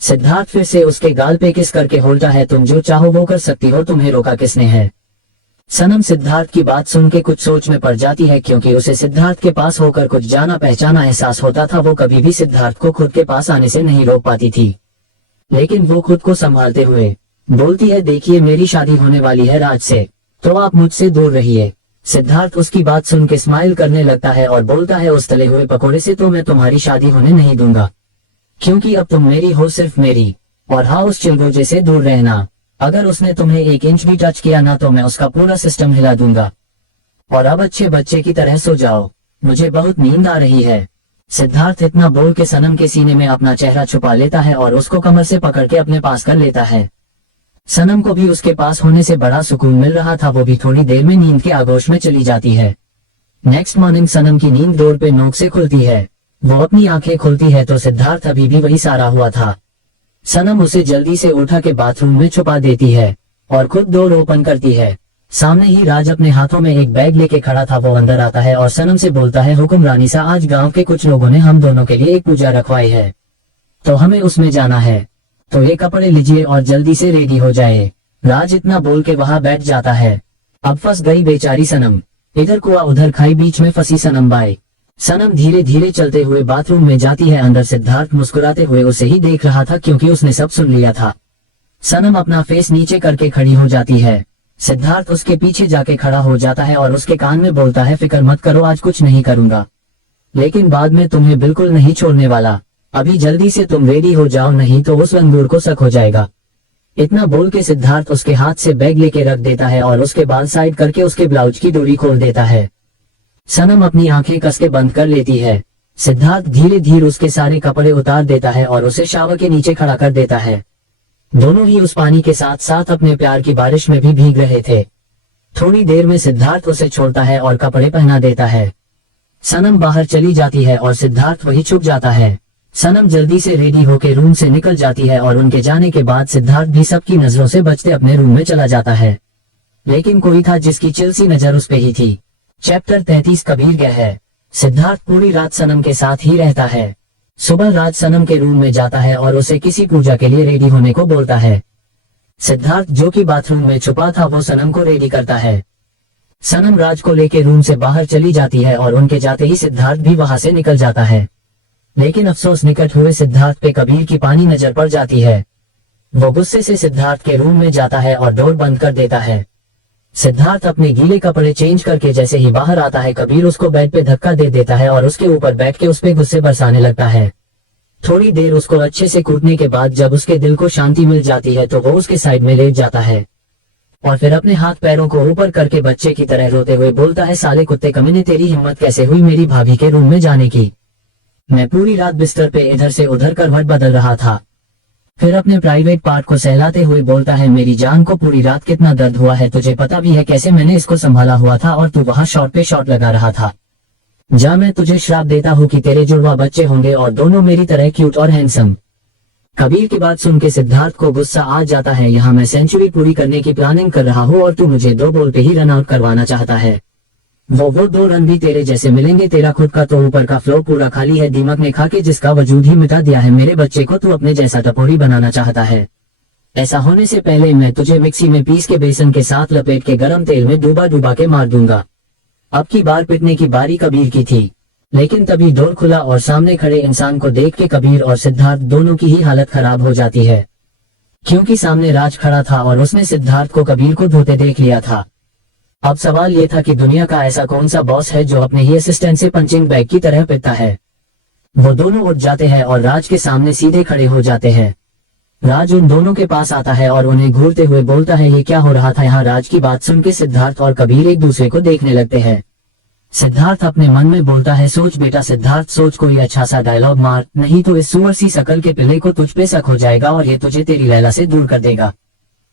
सिद्धार्थ फिर से उसके गाल पे किस करके बोलता है, तुम जो चाहो वो कर सकती हो, तुम्हें रोका किसने है? सनम सिद्धार्थ की बात सुन के कुछ सोच में पड़ जाती है, क्योंकि उसे सिद्धार्थ के पास होकर कुछ जाना पहचाना एहसास होता था। वो कभी भी सिद्धार्थ को खुद के पास आने से नहीं रोक पाती थी, लेकिन वो खुद को संभालते हुए बोलती है, देखिए मेरी शादी होने वाली है राज से, तो आप मुझसे दूर रहिए। सिद्धार्थ उसकी बात सुन के स्माइल करने लगता है और बोलता है, उस तले हुए पकोड़े से तो मैं तुम्हारी शादी होने नहीं दूंगा, क्योंकि अब तुम मेरी हो, सिर्फ मेरी। और हाँ, उस चिलगोजे से दूर रहना, अगर उसने तुम्हें 1 इंच भी टच किया ना तो मैं उसका पूरा सिस्टम हिला दूंगा। और अब अच्छे बच्चे की तरह सो जाओ, मुझे बहुत नींद आ रही है। सिद्धार्थ इतना बोल के सनम के सीने में अपना चेहरा छुपा लेता है और उसको कमर से पकड़ के अपने पास कर लेता है। सनम को भी उसके पास होने से बड़ा सुकून मिल रहा था, वो भी थोड़ी देर में नींद के आगोश में चली जाती है। नेक्स्ट मॉर्निंग सनम की नींद डोर पे नोक से खुलती है। वो अपनी आंखें खुलती है तो सिद्धार्थ अभी भी वही सारा हुआ था। सनम उसे जल्दी से उठा के बाथरूम में छुपा देती है और खुद डोर ओपन करती है। सामने ही राज अपने हाथों में एक बैग लेके खड़ा था। वो अंदर आता है और सनम से बोलता है, हुक्मरानी सा, आज गांव के कुछ लोगों ने हम दोनों के लिए एक पूजा रखवाई है, तो हमें उसमें जाना है, तो ये कपड़े लीजिए और जल्दी से रेडी हो जाए। राज इतना बोल के वहाँ बैठ जाता है। अब फंस गई बेचारी सनम, इधर कुआ उधर खाई, बीच में फंसी सनम बाई। सनम धीरे धीरे चलते हुए बाथरूम में जाती है। अंदर सिद्धार्थ मुस्कुराते हुए उसे ही देख रहा था, क्योंकि उसने सब सुन लिया था। सनम अपना फेस नीचे करके खड़ी हो जाती है। सिद्धार्थ उसके पीछे जाके खड़ा हो जाता है और उसके कान में बोलता है, फिक्र मत करो, आज कुछ नहीं करूंगा, लेकिन बाद में तुम्हें बिल्कुल नहीं छोड़ने वाला। अभी जल्दी से तुम रेडी हो जाओ, नहीं तो उस लंगूर को शक हो जाएगा। इतना बोल के सिद्धार्थ उसके हाथ से बैग लेके रख देता है और उसके बाल साइड करके उसके ब्लाउज की डोरी खोल देता है। सनम अपनी आंखें कस के बंद कर लेती है। सिद्धार्थ धीरे धीरे उसके सारे कपड़े उतार देता है और उसे शावर के नीचे खड़ा कर देता है। दोनों ही उस पानी के साथ साथ अपने प्यार की बारिश में भी भीग रहे थे। थोड़ी देर में सिद्धार्थ उसे छोड़ता है और कपड़े पहना देता है। सनम बाहर चली जाती है और सिद्धार्थ वही छुप जाता है। सनम जल्दी से रेडी होकर रूम से निकल जाती है और उनके जाने के बाद सिद्धार्थ भी सबकी नजरों से बचते अपने रूम में चला जाता है। लेकिन कोई था जिसकी चिल सी नजर उस पे ही थी। चैप्टर 33 कबीर गया है। सिद्धार्थ पूरी रात सनम के साथ ही रहता है। सुबह राज सनम के रूम में जाता है और उसे किसी पूजा के लिए रेडी होने को बोलता है। सिद्धार्थ जो कि बाथरूम में छुपा था वो सनम को रेडी करता है। सनम राज को लेके रूम से बाहर चली जाती है और उनके जाते ही सिद्धार्थ भी वहां से निकल जाता है। लेकिन अफसोस, निकट हुए सिद्धार्थ पे कबीर की पानी नजर पड़ जाती है। वो गुस्से से सिद्धार्थ के रूम में जाता है और डोर बंद कर देता है। सिद्धार्थ अपने गीले कपड़े चेंज करके जैसे ही बाहर आता है, कबीर उसको बेड पे धक्का दे देता है और उसके ऊपर बैठ के उस पे गुस्से बरसाने लगता है। थोड़ी देर उसको अच्छे से कूटने के बाद जब उसके दिल को शांति मिल जाती है तो वो उसके साइड में लेट जाता है और फिर अपने हाथ पैरों को ऊपर करके बच्चे की तरह रोते हुए बोलता है, साले कुत्ते कमीने, तेरी हिम्मत कैसे हुई मेरी भाभी के रूम में जाने की? मैं पूरी रात बिस्तर पे इधर से उधर करवट बदल रहा था। फिर अपने प्राइवेट पार्ट को सहलाते हुए बोलता है, मेरी जान को पूरी रात कितना दर्द हुआ है, तुझे पता भी है कैसे मैंने इसको संभाला हुआ था और तू वहाँ शॉट पे शॉट लगा रहा था। जा, मैं तुझे श्राप देता हूँ कि तेरे जुड़वा बच्चे होंगे और दोनों मेरी तरह क्यूट और हैंडसम। कबीर की बात सुन के सिद्धार्थ को गुस्सा आ जाता है। यहाँ मैं सेंचुरी पूरी करने की प्लानिंग कर रहा हूँ और तू मुझे 2 बॉल पे ही रन आउट करवाना चाहता है। वो 2 रन भी तेरे जैसे मिलेंगे, तेरा खुद का तो ऊपर का फ्लो पूरा खाली है, दिमाग ने खा के जिसका वजूद ही मिटा दिया है। मेरे बच्चे को तू अपने जैसा टपोरी बनाना चाहता है। ऐसा होने से पहले मैं तुझे मिक्सी में पीस के बेसन के साथ लपेट के गरम तेल में डूबा डूबा के मार दूंगा। अब की बार पिटने की बारी कबीर की थी, लेकिन तभी डोर खुला और सामने खड़े इंसान को देख के कबीर और सिद्धार्थ दोनों की ही हालत खराब हो जाती है, क्योंकि सामने राज खड़ा था और उसने सिद्धार्थ को कबीर को धोते देख लिया था। अब सवाल ये था कि दुनिया का ऐसा कौन सा बॉस है जो अपने ही असिस्टेंट से पंचिंग बैग की तरह पिटता है। वो दोनों उठ जाते हैं और राज के सामने सीधे खड़े हो जाते हैं। राज उन दोनों के पास आता है और उन्हें घूरते हुए बोलता है, ये क्या हो रहा था यहाँ। राज की बात सुन के सिद्धार्थ और कबीर एक दूसरे को देखने लगते हैं। सिद्धार्थ अपने मन में बोलता है, सोच बेटा सिद्धार्थ, सोच कोई अच्छा सा डायलॉग मार, नहीं तो इस सुअर सी शकल के पिल्ले को तुझ पे शक हो जाएगा और ये तुझे तेरी लैला से दूर कर देगा।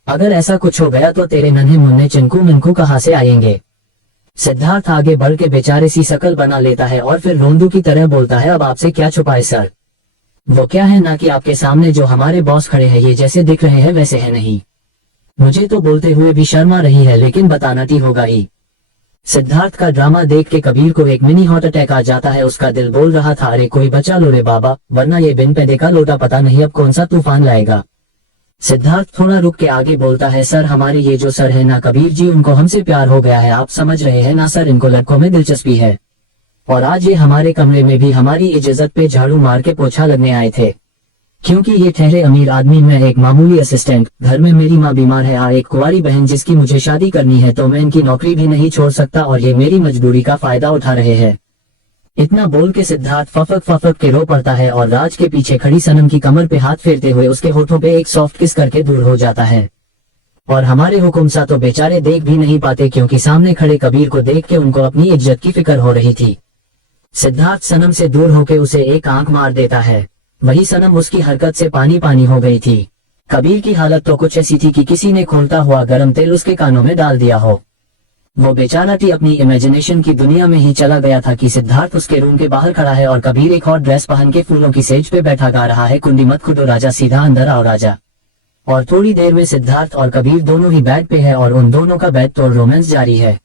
अगर ऐसा कुछ हो गया तो तेरे नन्हे मुन्ने चिंकू मिंकू कहाँ से आएंगे। सिद्धार्थ आगे बढ़ के बेचारे सी शकल बना लेता है और फिर रोंदू की तरह बोलता है, अब आपसे क्या छुपाए सर, वो क्या है ना कि आपके सामने जो हमारे बॉस खड़े हैं ये जैसे दिख रहे हैं वैसे है नहीं। मुझे तो बोलते हुए भी शर्म आ रही है, लेकिन बताना ही होगा ही। सिद्धार्थ का ड्रामा देख के कबीर को एक मिनी हार्ट अटैक आ जाता है। उसका दिल बोल रहा था, अरे कोई बचा लो रे बाबा, वरना ये बिन पैदे का लोटा पता नहीं अब कौन सा तूफान लाएगा। सिद्धार्थ थोड़ा रुक के आगे बोलता है, सर हमारे ये जो सर है ना कबीर जी, उनको हमसे प्यार हो गया है, आप समझ रहे हैं ना सर, इनको लड़कों में दिलचस्पी है और आज ये हमारे कमरे में भी हमारी इज्जत पे झाड़ू मार के पोछा लगने आए थे, क्योंकि ये ठहरे अमीर आदमी, मैं एक मामूली असिस्टेंट, घर में मेरी माँ बीमार है और एक कुंवारी बहन जिसकी मुझे शादी करनी है, तो मैं इनकी नौकरी भी नहीं छोड़ सकता और ये मेरी मजबूरी का फायदा उठा रहे हैं। इतना बोल के सिद्धार्थ फफक फफक के रो पड़ता है और राज के पीछे खड़ी सनम की कमर पे हाथ फेरते हुए उसके होठों पे एक सॉफ्ट किस करके दूर हो जाता है। और हमारे हुकुम सा तो बेचारे देख भी नहीं पाते, क्योंकि सामने खड़े कबीर को देख के उनको अपनी इज्जत की फिक्र हो रही थी। सिद्धार्थ सनम से दूर होके उसे एक आंख मार देता है। वही सनम उसकी हरकत से पानी पानी हो गई थी। कबीर की हालत तो कुछ ऐसी थी कि किसी ने खोलता हुआ गर्म तेल उसके कानों में डाल दिया हो। वो बेचारा टी अपनी इमेजिनेशन की दुनिया में ही चला गया था कि सिद्धार्थ उसके रूम के बाहर खड़ा है और कबीर एक और ड्रेस पहन के फूलों की सेज पे बैठा गा रहा है, कुंडी मत खुदो राजा, सीधा अंदर आओ राजा। और थोड़ी देर में सिद्धार्थ और कबीर दोनों ही बेड पे है और उन दोनों का बेड तोड़ रोमांस जारी है।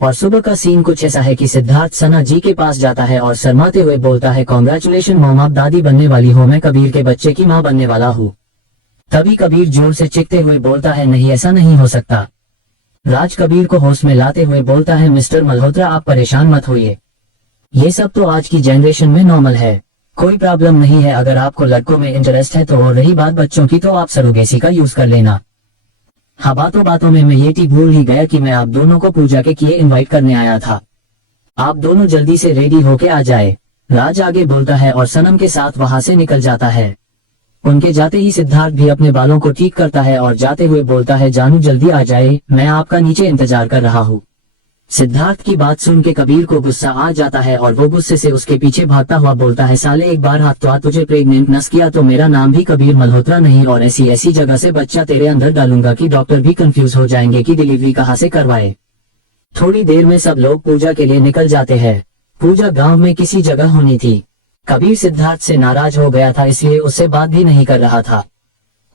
और सुबह का सीन कुछ ऐसा है कि सिद्धार्थ सना जी के पास जाता है और शर्माते हुए बोलता है, कॉन्ग्रेचुलेशन मॉम, आप दादी बनने वाली हो, मैं कबीर के बच्चे की माँ बनने वाला हूँ। तभी कबीर जोर से चिखते हुए बोलता है, नहीं ऐसा नहीं हो सकता। राज कबीर को होश में लाते हुए बोलता है, मिस्टर मल्होत्रा आप परेशान मत होइए, ये सब तो आज की जनरेशन में नॉर्मल है, कोई प्रॉब्लम नहीं है। अगर आपको लड़कों में इंटरेस्ट है तो, और रही बात बच्चों की, तो आप सरोगेसी का यूज कर लेना। हाँ, बातों बातों में मैं ये टी भूल ही गया कि मैं आप दोनों को पूजा के किए इनवाइट करने आया था। आप दोनों जल्दी से रेडी होके आ जाए, राज आगे बोलता है और सनम के साथ वहां से निकल जाता है। उनके जाते ही सिद्धार्थ भी अपने बालों को ठीक करता है और जाते हुए बोलता है, जानू जल्दी आ जाए, मैं आपका नीचे इंतजार कर रहा हूँ। सिद्धार्थ की बात सुन के कबीर को गुस्सा आ जाता है और वो गुस्से से उसके पीछे भागता हुआ बोलता है, साले एक बार हाथ तो आ, तुझे प्रेग्नेंट नस किया तो मेरा नाम भी कबीर मल्होत्रा नहीं, और ऐसी ऐसी जगह से बच्चा तेरे अंदर डालूंगा कि डॉक्टर भी कंफ्यूज हो जाएंगे कि डिलीवरी कहाँ से करवाए। थोड़ी देर में सब लोग पूजा के लिए निकल जाते हैं। पूजा गाँव में किसी जगह होनी थी। कबीर सिद्धार्थ से नाराज हो गया था, इसलिए उससे बात भी नहीं कर रहा था।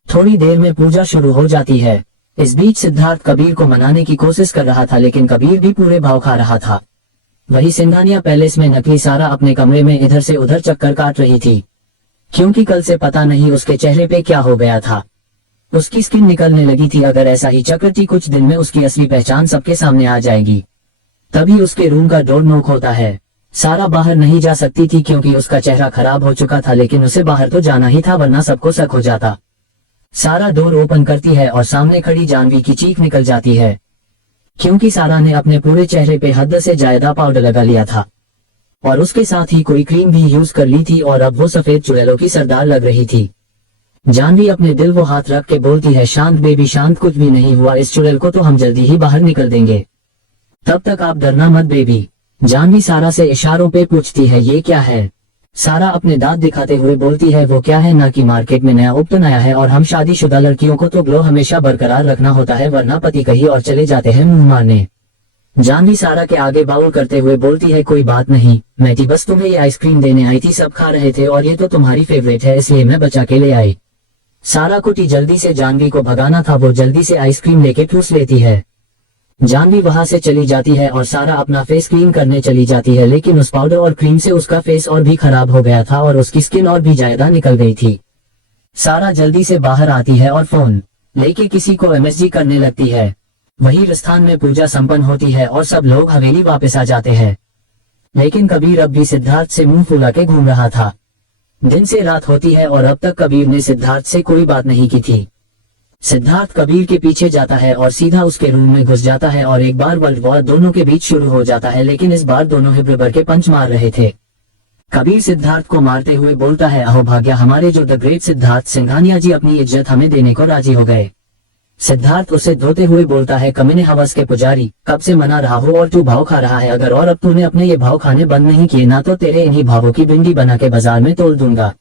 थोड़ी देर में पूजा शुरू हो जाती है। इस बीच सिद्धार्थ कबीर को मनाने की कोशिश कर रहा था, लेकिन कबीर भी पूरे भाव खा रहा था। वही सिंघानिया पैलेस में नकली सारा अपने कमरे में इधर से उधर चक्कर काट रही थी, क्योंकि कल से पता नहीं उसके चेहरे पे क्या हो गया था। उसकी स्किन निकलने लगी थी। अगर ऐसा ही चक्रती कुछ दिन में उसकी असली पहचान सबके सामने आ जाएगी। तभी उसके रूम का डोर नॉक होता है। सारा बाहर नहीं जा सकती थी क्योंकि उसका चेहरा खराब हो चुका था, लेकिन उसे बाहर तो जाना ही था, वरना सबको शक हो जाता। सारा डोर ओपन करती है और सामने खड़ी जानवी की चीख निकल जाती है, क्योंकि सारा ने अपने पूरे चेहरे पे हद से ज्यादा पाउडर लगा लिया था और उसके साथ ही कोई क्रीम भी यूज कर ली थी और अब वो सफेद चुड़ैलों की सरदार लग रही थी। जानवी अपने दिल वो हाथ रख के बोलती है, शांत बेबी शांत, कुछ भी नहीं हुआ, इस चुड़ैल को तो हम जल्दी ही बाहर निकल देंगे, तब तक आप डरना मत बेबी। जानवी सारा से इशारों पे पूछती है, ये क्या है। सारा अपने दांत दिखाते हुए बोलती है, वो क्या है ना कि मार्केट में नया उपटन आया है और हम शादीशुदा लड़कियों को तो ग्लो हमेशा बरकरार रखना होता है, वरना पति कहीं और चले जाते हैं मुंह मारने। जानवी सारा के आगे बाउल करते हुए बोलती है, कोई बात नहीं, मैं थी बस तुम्हें ये आइसक्रीम देने आई थी, सब खा रहे थे और ये तो तुम्हारी फेवरेट है इसलिए मैं बचा के ले आई। सारा को टी जल्दी से जानवी को भगाना था, वो जल्दी से आइसक्रीम लेके ठूस लेती है। जानवी वहां से चली जाती है और सारा अपना फेस क्लीन करने चली जाती है, लेकिन उस पाउडर और क्रीम से उसका फेस और भी खराब हो गया था और उसकी स्किन और भी ज्यादा निकल गई थी। सारा जल्दी से बाहर आती है और फोन लेके किसी को एमएसजी करने लगती है। वही स्थान में पूजा संपन्न होती है और सब लोग हवेली वापस आ जाते हैं। लेकिन कबीर अब भी सिद्धार्थ से मुंह फुला के घूम रहा था। दिन से रात होती है और अब तक कबीर ने सिद्धार्थ से कोई बात नहीं की थी। सिद्धार्थ कबीर के पीछे जाता है और सीधा उसके रूम में घुस जाता है और एक बार वर्ल्ड वॉर दोनों के बीच शुरू हो जाता है, लेकिन इस बार दोनों ही बराबर के पंच मार रहे थे। कबीर सिद्धार्थ को मारते हुए बोलता है, अहो भाग्या हमारे जो द ग्रेट सिद्धार्थ सिंघानिया जी अपनी इज्जत हमें देने को राजी हो गए। सिद्धार्थ उसे धोते हुए बोलता है, कमीने हवस के पुजारी, कब से मना रहा हो और तू भाव खा रहा है। अगर और अब तूने अपने ये भाव खाने बंद नहीं किए ना तो तेरे इन्हीं भावों की भिंडी बना के बाजार में तोल दूंगा।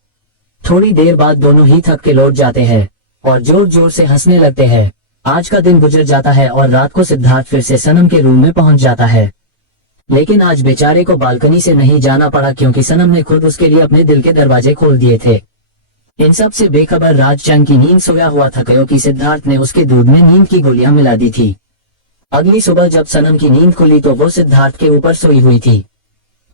थोड़ी देर बाद दोनों ही थक के लौट जाते हैं और जोर जोर से हंसने लगते हैं। आज का दिन गुजर जाता है और रात को सिद्धार्थ फिर से सनम के रूम में पहुंच जाता है। लेकिन आज बेचारे को बालकनी से नहीं जाना पड़ा क्योंकि सनम ने खुद उसके लिए अपने दिल के दरवाजे खोल दिए थे। इन सब से बेखबर राजचंद की नींद सोया हुआ था क्योंकि सिद्धार्थ ने उसके दूध में नींद की गोलियां मिला दी थी। अगली सुबह जब सनम की नींद खुली तो वो सिद्धार्थ के ऊपर सोई हुई थी।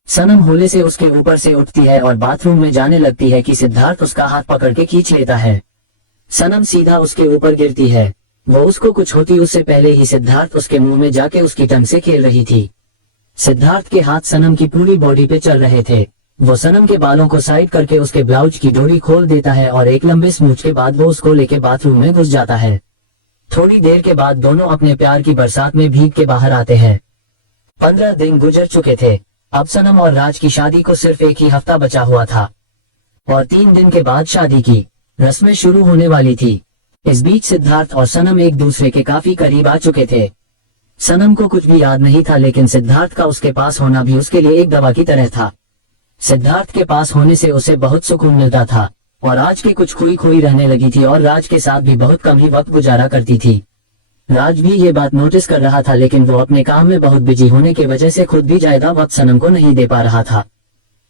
सनम होले से उसके ऊपर से उठती है और बाथरूम में जाने लगती है कि सिद्धार्थ उसका हाथ पकड़ के खींच लेता है। सनम सीधा उसके ऊपर गिरती है। वो उसको कुछ होती उससे पहले ही सिद्धार्थ उसके मुंह में जाके उसकी टंग से खेल रही थी। सिद्धार्थ के हाथ सनम की पूरी बॉडी पे चल रहे थे। वो सनम के बालों को साइड करके उसके ब्लाउज की डोरी खोल देता है और एक लंबे स्मूच के बाद वो उसको लेके बाथरूम में घुस जाता है। थोड़ी देर के बाद दोनों अपने प्यार की बरसात में भीग के बाहर आते हैं। 15 दिन गुजर चुके थे। अब सनम और राज की शादी को सिर्फ एक ही हफ्ता बचा हुआ था और 3 दिन के बाद शादी की रस्में शुरू होने वाली थी। इस बीच सिद्धार्थ और सनम एक दूसरे के काफी करीब आ चुके थे। सनम को कुछ भी याद नहीं था, लेकिन सिद्धार्थ का उसके पास होना भी उसके लिए एक दवा की तरह था। सिद्धार्थ के पास होने से उसे बहुत सुकून मिलता था और आज की कुछ खोई खोई रहने लगी थी और राज के साथ भी बहुत कम ही वक्त गुजारा करती थी। राज भी ये बात नोटिस कर रहा था, लेकिन वो अपने काम में बहुत बिजी होने की वजह से खुद भी ज्यादा वक्त सनम को नहीं दे पा रहा था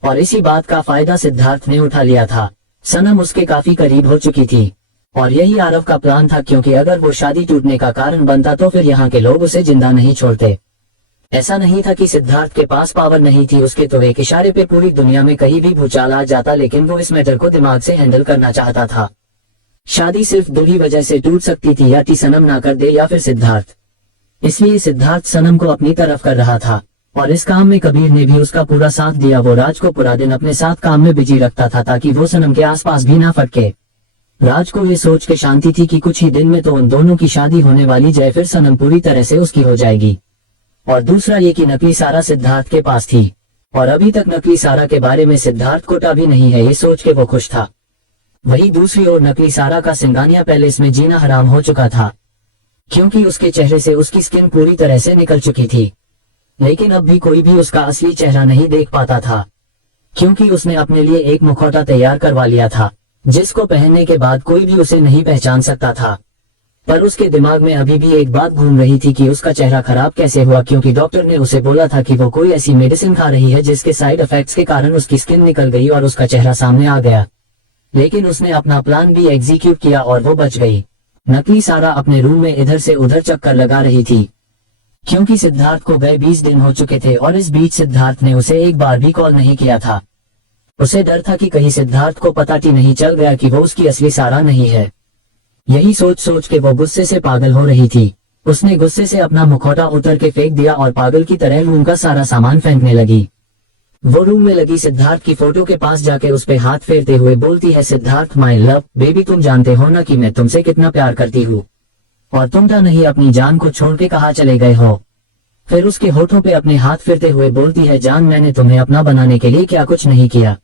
और इसी बात का फायदा सिद्धार्थ ने उठा लिया था। सनम उसके काफी करीब हो चुकी थी और यही आरव का प्लान था, क्योंकि अगर वो शादी टूटने का कारण बनता तो फिर यहाँ के लोग उसे जिंदा नहीं छोड़ते। ऐसा नहीं था कि सिद्धार्थ के पास पावर नहीं थी, उसके तो एक इशारे पे पूरी दुनिया में कहीं भी भूचाल आ जाता, लेकिन वो इस मैटर को दिमाग से हैंडल करना चाहता था। शादी सिर्फ दो ही वजह से टूट सकती थी, या टी सनम ना कर दे या फिर सिद्धार्थ। इसलिए सिद्धार्थ सनम को अपनी तरफ कर रहा था और इस काम में कबीर ने भी उसका पूरा साथ दिया। वो राज को पूरा दिन अपने साथ काम में बिजी रखता था ताकि वो सनम के आसपास भी ना फटके। राज को ये सोच के शांति थी कि कुछ ही दिन में तो उन दोनों की शादी होने वाली जय, फिर सनम पूरी तरह से उसकी हो जाएगी। और दूसरा ये कि नकली सारा सिद्धार्थ के पास थी और अभी तक नकली सारा के बारे में सिद्धार्थ को पता भी नहीं है, ये सोच के वो खुश था। वही दूसरी ओर नकली सारा का सिंगानिया पैलेस में जीना हराम हो चुका था, क्योंकि उसके चेहरे से उसकी स्किन पूरी तरह से निकल चुकी थी। लेकिन अब भी कोई भी उसका असली चेहरा नहीं देख पाता था, क्योंकि उसने अपने लिए एक मुखौटा तैयार करवा लिया था जिसको पहनने के बाद कोई भी उसे नहीं पहचान सकता था। पर उसके दिमाग में अभी भी एक बात घूम रही थी कि उसका चेहरा खराब कैसे हुआ, क्योंकि डॉक्टर ने उसे बोला था कि वो कोई ऐसी मेडिसिन खा रही है जिसके साइड इफेक्ट्स के कारण उसकी स्किन निकल गई और उसका चेहरा सामने आ गया। लेकिन उसने अपना प्लान भी एग्जीक्यूट किया और वो बच गई। नकली सारा अपने रूम में इधर से उधर चक्कर लगा रही थी, क्योंकि सिद्धार्थ को गए 20 दिन हो चुके थे और इस बीच सिद्धार्थ ने उसे एक बार भी कॉल नहीं किया था। उसे डर था कि कहीं सिद्धार्थ को पता ही नहीं चल गया कि वो उसकी असली सारा नहीं है। यही सोच सोच के वो गुस्से से पागल हो रही थी। उसने गुस्से से अपना मुखौटा उतर के फेंक दिया और पागल की तरह रूम का सारा सामान फेंकने लगी। वो रूम में लगी सिद्धार्थ की फोटो के पास जाके उस पे हाथ फेरते हुए बोलती है, सिद्धार्थ माय लव बेबी, तुम जानते हो ना कि मैं तुमसे कितना प्यार करती हूँ और तुम तो नहीं अपनी जान को छोड़ के कहाँ चले गए हो। फिर उसके होठों पे अपने हाथ फेरते हुए बोलती है, जान मैंने तुम्हें अपना बनाने के लिए क्या कुछ नहीं किया।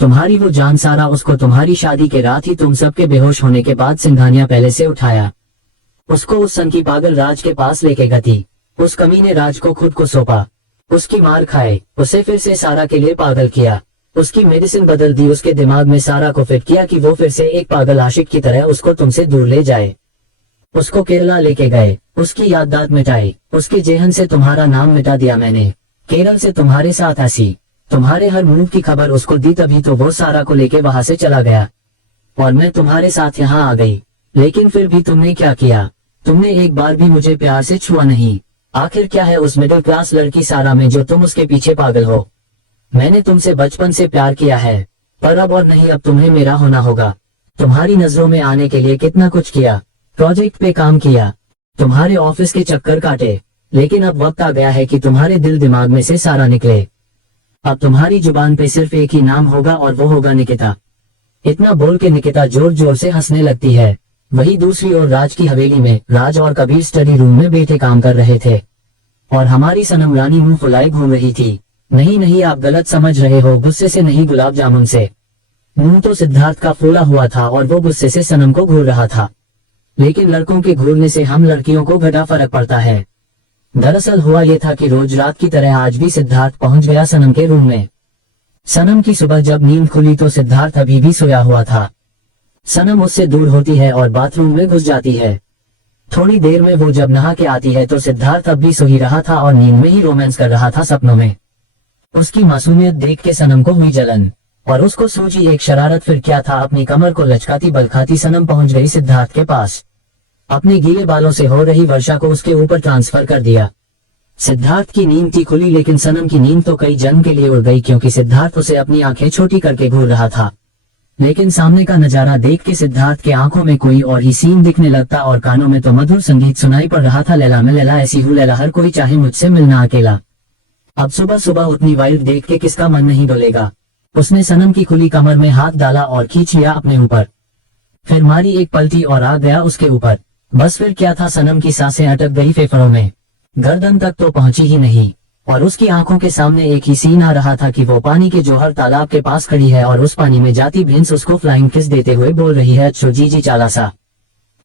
तुम्हारी वो जान सारा, उसको तुम्हारी शादी के रात ही तुम सबके बेहोश होने के बाद सिंघानिया पैलेस से उठाया, उसको उस सन की पागल राज के पास लेके गई। उस कमीने राज को खुद को सौंपा, उसकी मार खाए, उसे फिर से सारा के लिए पागल किया, उसकी मेडिसिन बदल दी, उसके दिमाग में सारा को फिट किया कि वो फिर से एक पागल आशिक की तरह उसको तुमसे दूर ले जाए। उसको केरला लेके गए, उसकी याददाश्त मिटाई, उसके जेहन से तुम्हारा नाम मिटा दिया मैंने। केरल से तुम्हारे साथ ऐसी तुम्हारे हर मूव की खबर उसको दी, तभी तो वो सारा को लेके वहां से चला गया और मैं तुम्हारे साथ यहाँ आ गई। लेकिन फिर भी तुमने क्या किया, तुमने एक बार भी मुझे प्यार से छुआ नहीं। आखिर क्या है उस मिडिल क्लास लड़की सारा में जो तुम उसके पीछे पागल हो। मैंने तुमसे बचपन से प्यार किया है, पर अब और नहीं, अब तुम्हें मेरा होना होगा। तुम्हारी नजरों में आने के लिए कितना कुछ किया, प्रोजेक्ट पे काम किया, तुम्हारे ऑफिस के चक्कर काटे, लेकिन अब वक्त आ गया है कि तुम्हारे दिल दिमाग में से सारा निकले। अब तुम्हारी जुबान पे सिर्फ एक ही नाम होगा और वो होगा निकिता। इतना बोल के निकिता जोर जोर से हंसने लगती है। वही दूसरी ओर राज की हवेली में राज और कबीर स्टडी रूम में बैठे काम कर रहे थे और हमारी सनम रानी मुंह फुलाए घूम रही थी। नहीं नहीं, आप गलत समझ रहे हो, गुस्से से नहीं, गुलाब जामुन से। मुंह तो सिद्धार्थ का फूला हुआ था और वो गुस्से से सनम को घूर रहा था, लेकिन लड़कों के घूरने से हम लड़कियों को घटा फर्क पड़ता है। दरअसल हुआ ये था कि रोज रात की तरह आज भी सिद्धार्थ पहुंच गया सनम के रूम में। सनम की सुबह जब नींद खुली तो सिद्धार्थ अभी भी सोया हुआ था। सनम उससे दूर होती है और बाथरूम में घुस जाती है। थोड़ी देर में वो जब नहा के आती है तो सिद्धार्थ अब भी सो ही रहा था और नींद में ही रोमांस कर रहा था सपनों में। उसकी मासूमियत देख के सनम को हुई जलन और उसको सूझी एक शरारत। फिर क्या था, अपनी कमर को लचकाती बलखाती सनम पहुंच गई सिद्धार्थ के पास। अपने गीले बालों से हो रही वर्षा को उसके ऊपर ट्रांसफर कर दिया। सिद्धार्थ की नींद थी खुली, लेकिन सनम की नींद तो कई जन्म के लिए उड़ गई, क्योंकि सिद्धार्थ उसे अपनी आंखें छोटी करके घूर रहा था। लेकिन सामने का नजारा देख के सिद्धार्थ के आंखों में कोई और ही सीन दिखने लगता और कानों में तो मधुर संगीत सुनाई पड़ रहा था। लैला में लैला ऐसी हूँ लैला, हर कोई चाहे मुझसे मिलना अकेला। अब सुबह सुबह उतनी वाइल्ड देख के किसका मन नहीं डोलेगा। उसने सनम की खुली कमर में हाथ डाला और खींच लिया अपने ऊपर, फिर मारी एक पलटी और आ गया उसके ऊपर। बस फिर क्या था, सनम की सांसें अटक गई फेफड़ों में, गर्दन तक तो पहुंची ही नहीं और उसकी आंखों के सामने एक ही सीन आ रहा था कि वो पानी के जौहर तालाब के पास खड़ी है और उस पानी में जाती भैंस उसको फ्लाइंग किस देते हुए बोल रही है, अच्छो जी जी चाला सा,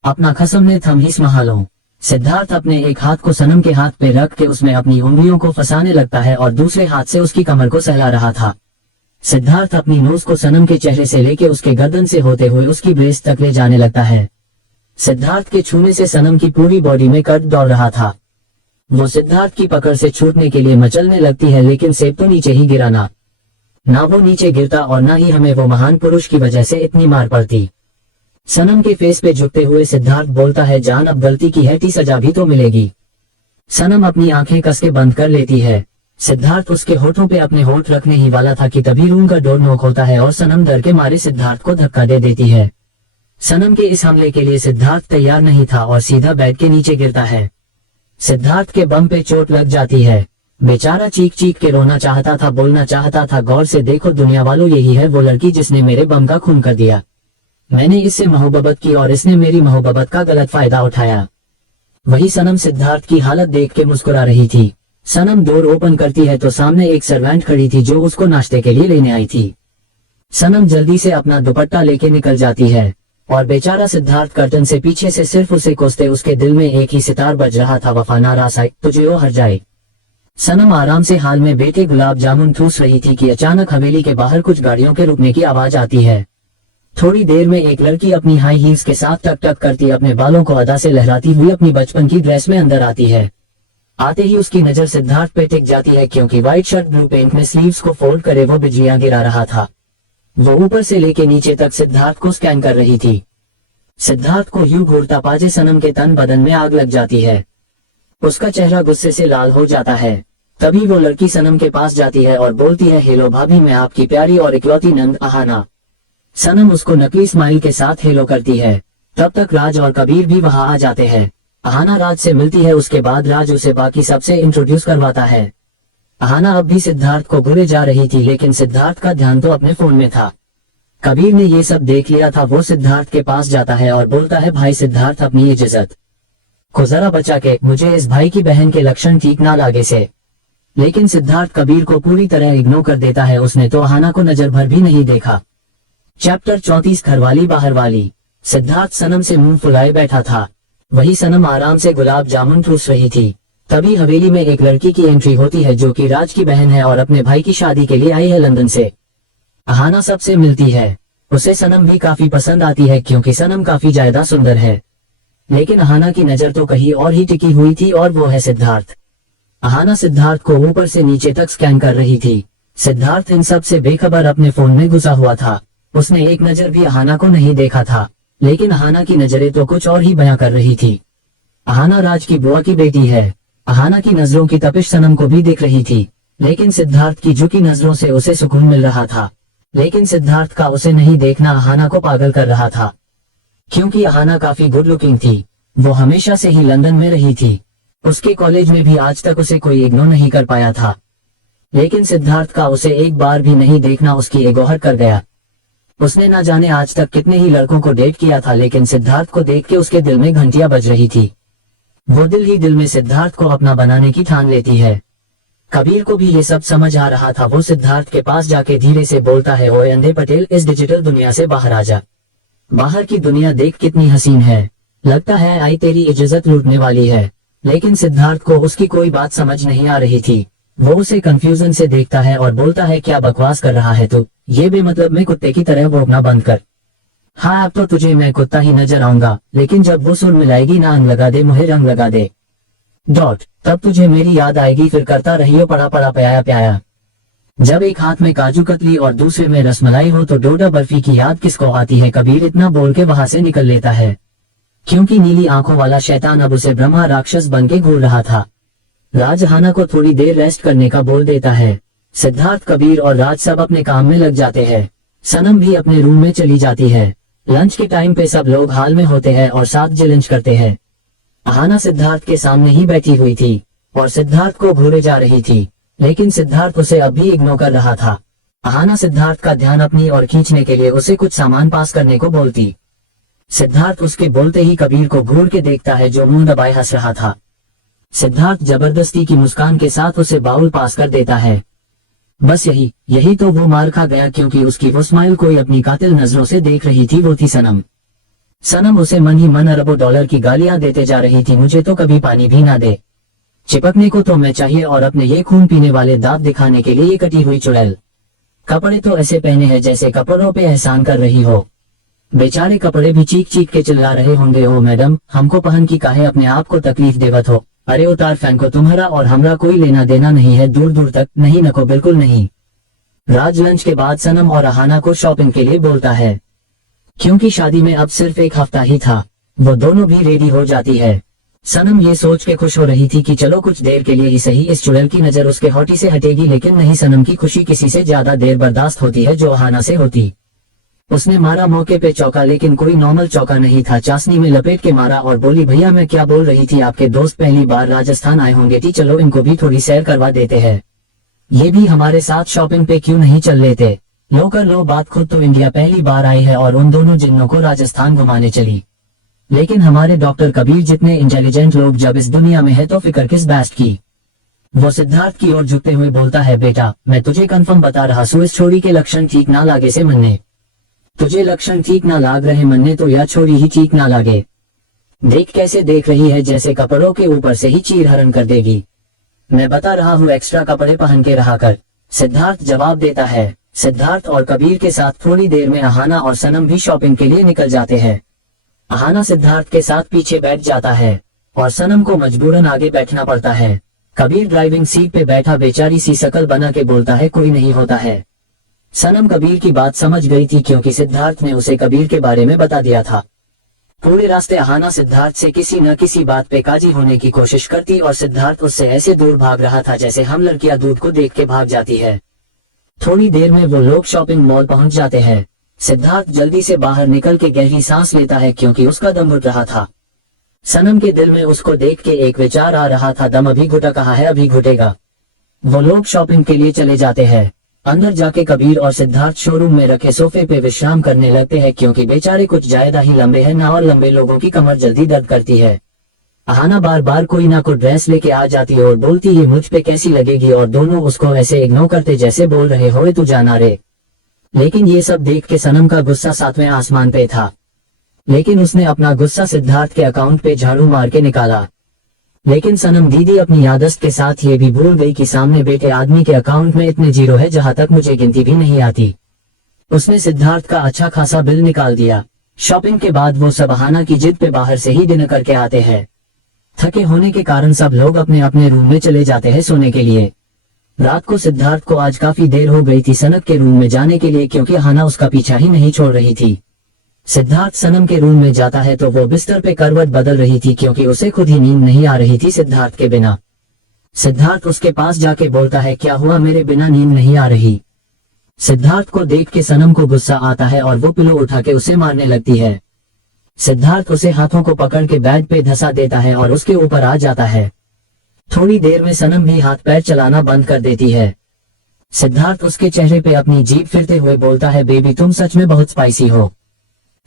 अपना खसम ने थम ही संभालो। सिद्धार्थ अपने एक हाथ को सनम के हाथ पे रख के उसमें अपनी उंगलियों को फंसाने लगता है और दूसरे हाथ से उसकी कमर को सहला रहा था। सिद्धार्थ अपनी नोज को सनम के चेहरे से लेके उसके गर्दन से होते हुए उसकी ब्रेस्ट तक ले जाने लगता है। सिद्धार्थ के छूने से सनम की पूरी बॉडी में कर्व दौड़ रहा था। वो सिद्धार्थ की पकड़ से छूटने के लिए मचलने लगती है, लेकिन सेब तो नीचे ही गिरा ना वो नीचे गिरता और ना ही हमें वो महान पुरुष की वजह से इतनी मार पड़ती। सनम के फेस पे झुकते हुए सिद्धार्थ बोलता है, जान अब गलती की है, सजा भी तो मिलेगी। सनम अपनी आंखें कस के बंद कर लेती है। सिद्धार्थ उसके होठों पे अपने होठ रखने ही वाला था कि तभी रूम का डोर नॉक होता है और सनम डर के मारे सिद्धार्थ को धक्का दे देती है। सनम के इस हमले के लिए सिद्धार्थ तैयार नहीं था और सीधा बेड के नीचे गिरता है। सिद्धार्थ के बम पे चोट लग जाती है। बेचारा चीख चीख के रोना चाहता था, बोलना चाहता था, गौर से देखो दुनिया वालों, यही है वो लड़की जिसने मेरे बम का खून कर दिया। मैंने इससे मोहब्बत की और इसने मेरी मोहब्बत का गलत फायदा उठाया। वही सनम सिद्धार्थ की हालत देख के मुस्कुरा रही थी। सनम डोर ओपन करती है तो सामने एक सर्वेंट खड़ी थी जो उसको नाश्ते के लिए लेने आई थी। सनम जल्दी से अपना दुपट्टा लेके निकल जाती है और बेचारा सिद्धार्थ कर्टन से पीछे से सिर्फ उसे कोसते उसके दिल में एक ही सितार बज रहा था, वफा नाराज आए तुझे ओ हर जाए। सनम आराम से हाल में बेटे गुलाब जामुन ठूस रही थी कि अचानक हवेली के बाहर कुछ गाड़ियों के रुकने की आवाज आती है। थोड़ी देर में एक लड़की अपनी हाई हील्स के साथ टक टक करती अपने बालों को अदा से लहराती हुई अपनी बचपन की ड्रेस में अंदर आती है। आते ही उसकी नजर सिद्धार्थ पे टिक जाती है, क्योंकि व्हाइट शर्ट ब्लू पेंट में स्लीव्स को फोल्ड करे वो बिजलियां गिरा रहा था। वो ऊपर से लेके नीचे तक सिद्धार्थ को स्कैन कर रही थी। सिद्धार्थ को यूं घूरता पाजे सनम के तन बदन में आग लग जाती है। उसका चेहरा गुस्से से लाल हो जाता है। तभी वो लड़की सनम के पास जाती है और बोलती है, हेलो भाभी, मैं आपकी प्यारी और इकलौती नंद अहाना। सनम उसको नकली स्माइल के साथ हेलो करती है। तब तक राज और कबीर भी वहां आ जाते हैं। अहाना राज से मिलती है, उसके बाद राज उसे बाकी सबसे इंट्रोड्यूस करवाता है। अहाना अब भी सिद्धार्थ को घूरे जा रही थी, लेकिन सिद्धार्थ का ध्यान तो अपने फोन में था। कबीर ने ये सब देख लिया था। वो सिद्धार्थ के पास जाता है और बोलता है, भाई सिद्धार्थ, अपनी इज्जत को जरा बचा के, मुझे इस भाई की बहन के लक्षण ठीक ना लागे से। लेकिन सिद्धार्थ कबीर को पूरी तरह इग्नोर कर देता है। उसने तो अहाना को नजर भर भी नहीं देखा। चैप्टर 34 घरवाली बाहर वाली। सिद्धार्थ सनम से मुंह फुलाए बैठा था। वही सनम आराम से गुलाब जामुन ठूस रही थी। तभी हवेली में एक लड़की की एंट्री होती है जो कि राज की बहन है और अपने भाई की शादी के लिए आई है लंदन से। अहाना सबसे मिलती है। उसे सनम भी काफी पसंद आती है, क्योंकि सनम काफी ज्यादा सुंदर है। लेकिन अहाना की नजर तो कहीं और ही टिकी हुई थी और वो है सिद्धार्थ। अहाना सिद्धार्थ को ऊपर से नीचे तक स्कैन कर रही थी। सिद्धार्थ इन सब से बेखबर अपने फोन में घुसा हुआ था। उसने एक नजर भी अहाना को नहीं देखा था, लेकिन अहाना की नजरें तो कुछ और ही बयां कर रही थी। अहाना राज की बुआ की बेटी है। अहाना की नजरों की तपिश सनम को भी दिख रही थी, लेकिन सिद्धार्थ की झुकी नजरों से उसे सुकून मिल रहा था। लेकिन सिद्धार्थ का उसे नहीं देखना अहाना को पागल कर रहा था, क्योंकि अहाना काफी गुड लुकिंग थी। वो हमेशा से ही लंदन में रही थी। उसके कॉलेज में भी आज तक उसे कोई इग्नोर नहीं कर पाया था। लेकिन सिद्धार्थ का उसे एक बार भी नहीं देखना उसकी ईगो हर्ट कर गया। उसने ना जाने आज तक कितने ही लड़कों को डेट किया था, लेकिन सिद्धार्थ को देख के उसके दिल में घंटियां बज रही थी। वो दिल ही दिल में सिद्धार्थ को अपना बनाने की ठान लेती है। कबीर को भी ये सब समझ आ रहा था। वो सिद्धार्थ के पास जाके धीरे से बोलता है, ओए अंधे पटेल, इस डिजिटल दुनिया से बाहर आ जा। बाहर की दुनिया देख कितनी हसीन है, लगता है आई तेरी इज्जत लूटने वाली है। लेकिन सिद्धार्थ को उसकी कोई बात समझ नहीं आ रही थी। वो उसे कंफ्यूजन से देखता है और बोलता है, क्या बकवास कर रहा है तू? ये बेमतलब में कुत्ते की तरह भौंकना बंद कर। हाँ, अब तो तुझे मैं कुत्ता ही नजर आऊंगा, लेकिन जब वो सुन मिलाएगी ना, अंग लगा दे मुझे, रंग लगा दे डॉट, तब तुझे मेरी याद आएगी, फिर करता रहियो पड़ा पड़ा प्याया प्याया। जब एक हाथ में काजू कतली और दूसरे में रसमलाई हो तो डोडा बर्फी की याद किसको आती है? कबीर इतना बोल के वहां से निकल लेता है, क्योंकि नीली आंखों वाला शैतान अब उसे ब्रह्मा राक्षस बन के घूर रहा था। राज अहाना को थोड़ी देर रेस्ट करने का बोल देता है। सिद्धार्थ, कबीर और राज सब अपने काम में लग जाते हैं। सनम भी अपने रूम में चली जाती है। लंच के टाइम पे सब लोग हाल में होते हैं और साथ लंच करते हैं। अहाना सिद्धार्थ के सामने ही बैठी हुई थी और सिद्धार्थ को घूरे जा रही थी, लेकिन सिद्धार्थ उसे अब भी इग्नोर कर रहा था। अहाना सिद्धार्थ का ध्यान अपनी ओर खींचने के लिए उसे कुछ सामान पास करने को बोलती। सिद्धार्थ उसके बोलते ही कबीर को घूर के देखता है, जो मुंह दबाए हंस रहा था। सिद्धार्थ जबरदस्ती की मुस्कान के साथ उसे बाउल पास कर देता है। बस यही तो वो मार खा गया, क्योंकि उसकी वो स्माइल कोई अपनी कातिल नजरों से देख रही थी। वो थी सनम। सनम उसे मन ही मन अरबों डॉलर की गालियां देते जा रही थी। मुझे तो कभी पानी भी ना दे, चिपकने को तो मैं चाहिए, और अपने ये खून पीने वाले दांत दिखाने के लिए ये कटी हुई चुड़ैल। कपड़े तो ऐसे पहने हैं जैसे कपड़ों पे एहसान कर रही हो। बेचारे कपड़े भी चीख चीख के चिल्ला रहे होंगे, ओ मैडम, हमको पहन की काहे अपने आप को तकलीफ देवत हो? अरे उतार फैन को, तुम्हारा और हमरा कोई लेना देना नहीं है, दूर दूर तक नहीं, नको बिल्कुल नहीं। राज लंच के बाद सनम और अहाना को शॉपिंग के लिए बोलता है, क्योंकि शादी में अब सिर्फ एक हफ्ता ही था। वो दोनों भी रेडी हो जाती है। सनम ये सोच के खुश हो रही थी कि चलो कुछ देर के लिए ही सही इस चुड़ैल की नजर उसके होठी से हटेगी, लेकिन नहीं, सनम की खुशी किसी से ज्यादा देर बर्दाश्त होती है जो अहाना से होती। उसने मारा मौके पे चौका, लेकिन कोई नॉर्मल चौका नहीं था। चाशनी में लपेट के मारा और बोली, भैया मैं क्या बोल रही थी, आपके दोस्त पहली बार राजस्थान आए होंगे थी, चलो इनको भी थोड़ी सैर करवा देते हैं। ये भी हमारे साथ शॉपिंग पे क्यों नहीं चल लेते? लो कर लो बात, खुद तो इंडिया पहली बार आई है और उन दोनों जिन्नों को राजस्थान घुमाने चली। लेकिन हमारे डॉक्टर कबीर जितने इंटेलिजेंट लोग जब इस दुनिया में है तो फिक्र किस बात की? वो सिद्धार्थ की ओर झुकते हुए बोलता है, बेटा मैं तुझे कंफर्म बता रहा हूँ, इस छोरी के लक्षण ठीक ना लागे से मन्ने। तुझे लक्षण ठीक ना लाग रहे मन्ने तो या छोरी ही ठीक ना लागे। देख कैसे देख रही है, जैसे कपड़ों के ऊपर से ही चीर हरण कर देगी। मैं बता रहा हूँ एक्स्ट्रा कपड़े पहन के रहा कर, सिद्धार्थ जवाब देता है। सिद्धार्थ और कबीर के साथ थोड़ी देर में अहाना और सनम भी शॉपिंग के लिए निकल जाते हैं। अहाना सिद्धार्थ के साथ पीछे बैठ जाता है और सनम को मजबूरन आगे बैठना पड़ता है। कबीर ड्राइविंग सीट पे बैठा बेचारी सी शकल बना के बोलता है, कोई नहीं होता है। सनम कबीर की बात समझ गई थी, क्योंकि सिद्धार्थ ने उसे कबीर के बारे में बता दिया था। पूरे रास्ते अहाना सिद्धार्थ से किसी न किसी बात पे काजी होने की कोशिश करती और सिद्धार्थ उससे ऐसे दूर भाग रहा था जैसे हम लड़कियां दूध को देख के भाग जाती है। थोड़ी देर में वो लोग शॉपिंग मॉल पहुंच जाते हैं। सिद्धार्थ जल्दी से बाहर निकल के गहरी सांस लेता है, क्योंकि उसका दम घुट रहा था। सनम के दिल में उसको देख के एक विचार आ रहा था, दम अभी घुटा कहा है, अभी घुटेगा। वो लोग शॉपिंग के लिए चले जाते हैं। अंदर जाके कबीर और सिद्धार्थ शोरूम में रखे सोफे पे विश्राम करने लगते हैं, क्योंकि बेचारे कुछ ज्यादा ही लंबे हैं ना, और लंबे लोगों की कमर जल्दी दर्द करती है। अहाना बार बार कोई ना कोई ड्रेस लेके आ जाती है और बोलती ये मुझ पे कैसी लगेगी, और दोनों उसको ऐसे इग्नोर करते जैसे बोल रहे हो तू जाना रे। लेकिन ये सब देख के सनम का गुस्सा सातवें आसमान पे था, लेकिन उसने अपना गुस्सा सिद्धार्थ के अकाउंट पे झाड़ू मार के निकाला। लेकिन सनम दीदी अपनी याददाश्त के साथ ये भी भूल गई कि सामने बैठे आदमी के अकाउंट में इतने जीरो है जहां तक मुझे गिनती भी नहीं आती। उसने सिद्धार्थ का अच्छा खासा बिल निकाल दिया। शॉपिंग के बाद वो सब अहाना की जिद पे बाहर से ही डिनर करके आते हैं। थके होने के कारण सब लोग अपने अपने रूम में चले जाते हैं सोने के लिए। रात को सिद्धार्थ को आज काफी देर हो गई थी सनम के रूम में जाने के लिए, क्योंकि अहाना उसका पीछा ही नहीं छोड़ रही थी। सिद्धार्थ सनम के रूम में जाता है तो वो बिस्तर पे करवट बदल रही थी, क्योंकि उसे खुद ही नींद नहीं आ रही थी सिद्धार्थ के बिना। सिद्धार्थ उसके पास जाके बोलता है, क्या हुआ, मेरे बिना नींद नहीं आ रही? सिद्धार्थ को देख के सनम को गुस्सा आता है और वो पिलो उठा के उसे मारने लगती है। सिद्धार्थ उसे हाथों को पकड़ के बेड पे धंसा देता है और उसके ऊपर आ जाता है। थोड़ी देर में सनम भी हाथ पैर चलाना बंद कर देती है। सिद्धार्थ उसके चेहरे पे अपनी जीभ फिरते हुए बोलता है, बेबी तुम सच में बहुत स्पाइसी हो।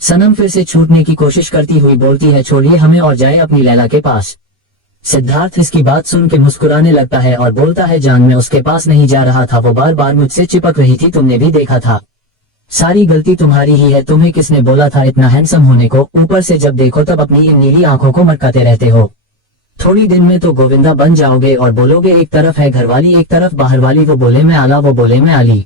सनम फिर से छूटने की कोशिश करती हुई बोलती है, छोड़िए हमें और जाए अपनी लैला के पास। सिद्धार्थ इसकी बात सुन के मुस्कुराने लगता है और बोलता है, जान मैं उसके पास नहीं जा रहा था, वो बार बार मुझसे चिपक रही थी, तुमने भी देखा था। सारी गलती तुम्हारी ही है, तुम्हें किसने बोला था इतना हैंडसम होने को, ऊपर से जब देखो तब अपनी इन नीली आंखों को मटकाते रहते हो। थोड़ी दिन में तो गोविंदा बन जाओगे और बोलोगे एक तरफ है घरवाली एक तरफ बाहर वाली, वो बोले मैं आला वो बोले मैं आली।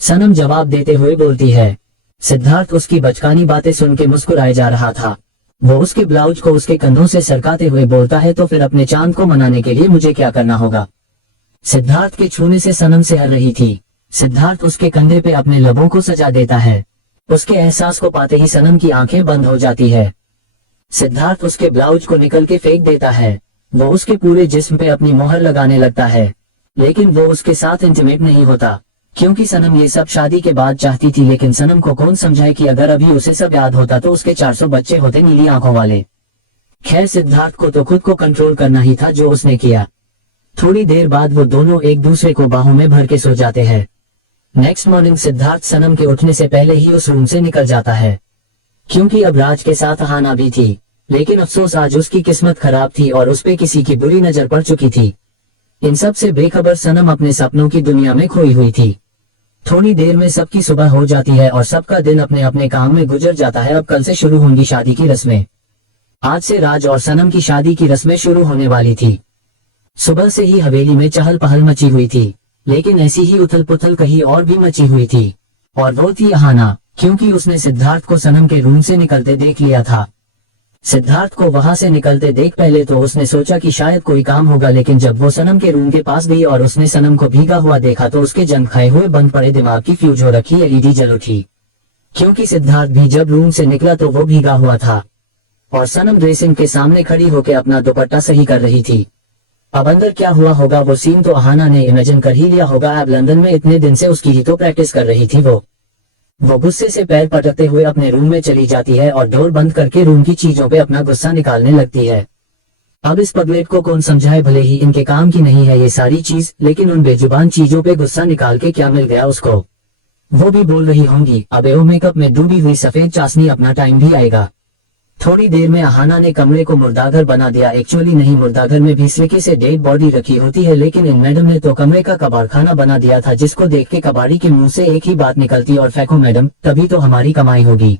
सनम जवाब देते हुए बोलती है। सिद्धार्थ उसकी बचकानी बातें सुन के मुस्कुराए जा रहा था। वो उसके ब्लाउज को उसके कंधों से सरकाते हुए बोलता है, तो फिर अपने चांद को मनाने के लिए मुझे क्या करना होगा। सिद्धार्थ के छूने से सनम सिहर रही थी। सिद्धार्थ उसके कंधे पे अपने लबों को सजा देता है। उसके एहसास को पाते ही सनम की आंखें बंद हो जाती है। सिद्धार्थ उसके ब्लाउज को निकल के फेंक देता है। वो उसके पूरे जिस्म पे अपनी मोहर लगाने लगता है, लेकिन वो उसके साथ इंटीमेट नहीं होता, क्योंकि सनम ये सब शादी के बाद चाहती थी। लेकिन सनम को कौन समझाए कि अगर अभी उसे सब याद होता तो उसके 400 बच्चे होते नीली आंखों वाले। खैर सिद्धार्थ को तो खुद को कंट्रोल करना ही था जो उसने किया। थोड़ी देर बाद वो दोनों एक दूसरे को बाहों में भर के सो जाते हैं। नेक्स्ट मॉर्निंग सिद्धार्थ सनम के उठने से पहले ही उस रूम से निकल जाता है, क्योंकि अब राज के साथ अहाना भी थी। लेकिन अफसोस आज उसकी किस्मत खराब थी और उस पे किसी की बुरी नजर पड़ चुकी थी। इन सब से बेखबर सनम अपने सपनों की दुनिया में खोई हुई थी। थोड़ी देर में सबकी सुबह हो जाती है और सबका दिन अपने अपने काम में गुजर जाता है। अब कल से शुरू होंगी शादी की रस्में। आज से राज और सनम की शादी की रस्में शुरू होने वाली थी। सुबह से ही हवेली में चहल पहल मची हुई थी, लेकिन ऐसी ही उथल पुथल कहीं और भी मची हुई थी, और वो थी अहाना, क्योंकि उसने सिद्धार्थ को सनम के रूम से निकलते देख लिया था। सिद्धार्थ को वहां से निकलते देख पहले तो उसने सोचा कि शायद कोई काम होगा, लेकिन जब वो सनम के रूम के पास गई और उसने सनम को भीगा हुआ देखा तो उसके जंग खाए हुए बंद पड़े दिमाग की फ्यूज हो रखी एलईडी जल उठी, क्योंकि सिद्धार्थ भी जब रूम से निकला तो वो भीगा हुआ था और सनम ड्रेसिंग के सामने खड़ी होकर अपना दुपट्टा सही कर रही थी। अब अंदर क्या हुआ होगा वो सीन तो अहाना ने इमेजिन कर ही लिया होगा। अब लंदन में इतने दिन से उसकी ही तो प्रैक्टिस कर रही थी। वो गुस्से से पैर पटकते हुए अपने रूम में चली जाती है और डोर बंद करके रूम की चीजों पे अपना गुस्सा निकालने लगती है। अब इस पगलेट को कौन समझाए, भले ही इनके काम की नहीं है ये सारी चीज, लेकिन उन बेजुबान चीजों पे गुस्सा निकाल के क्या मिल गया उसको। वो भी बोल रही होंगी, अबे ओ मेकअप में डूबी हुई सफेद चाशनी, अपना टाइम भी आएगा। थोड़ी देर में अहाना ने कमरे को मुर्दाघर बना दिया। एक्चुअली नहीं, मुर्दाघर में भी स्विकी से डेड बॉडी रखी होती है, लेकिन इन मैडम ने तो कमरे का कबाड़खाना बना दिया था, जिसको देख के कबाड़ी के मुंह से एक ही बात निकलती, और फेंको मैडम, तभी तो हमारी कमाई होगी।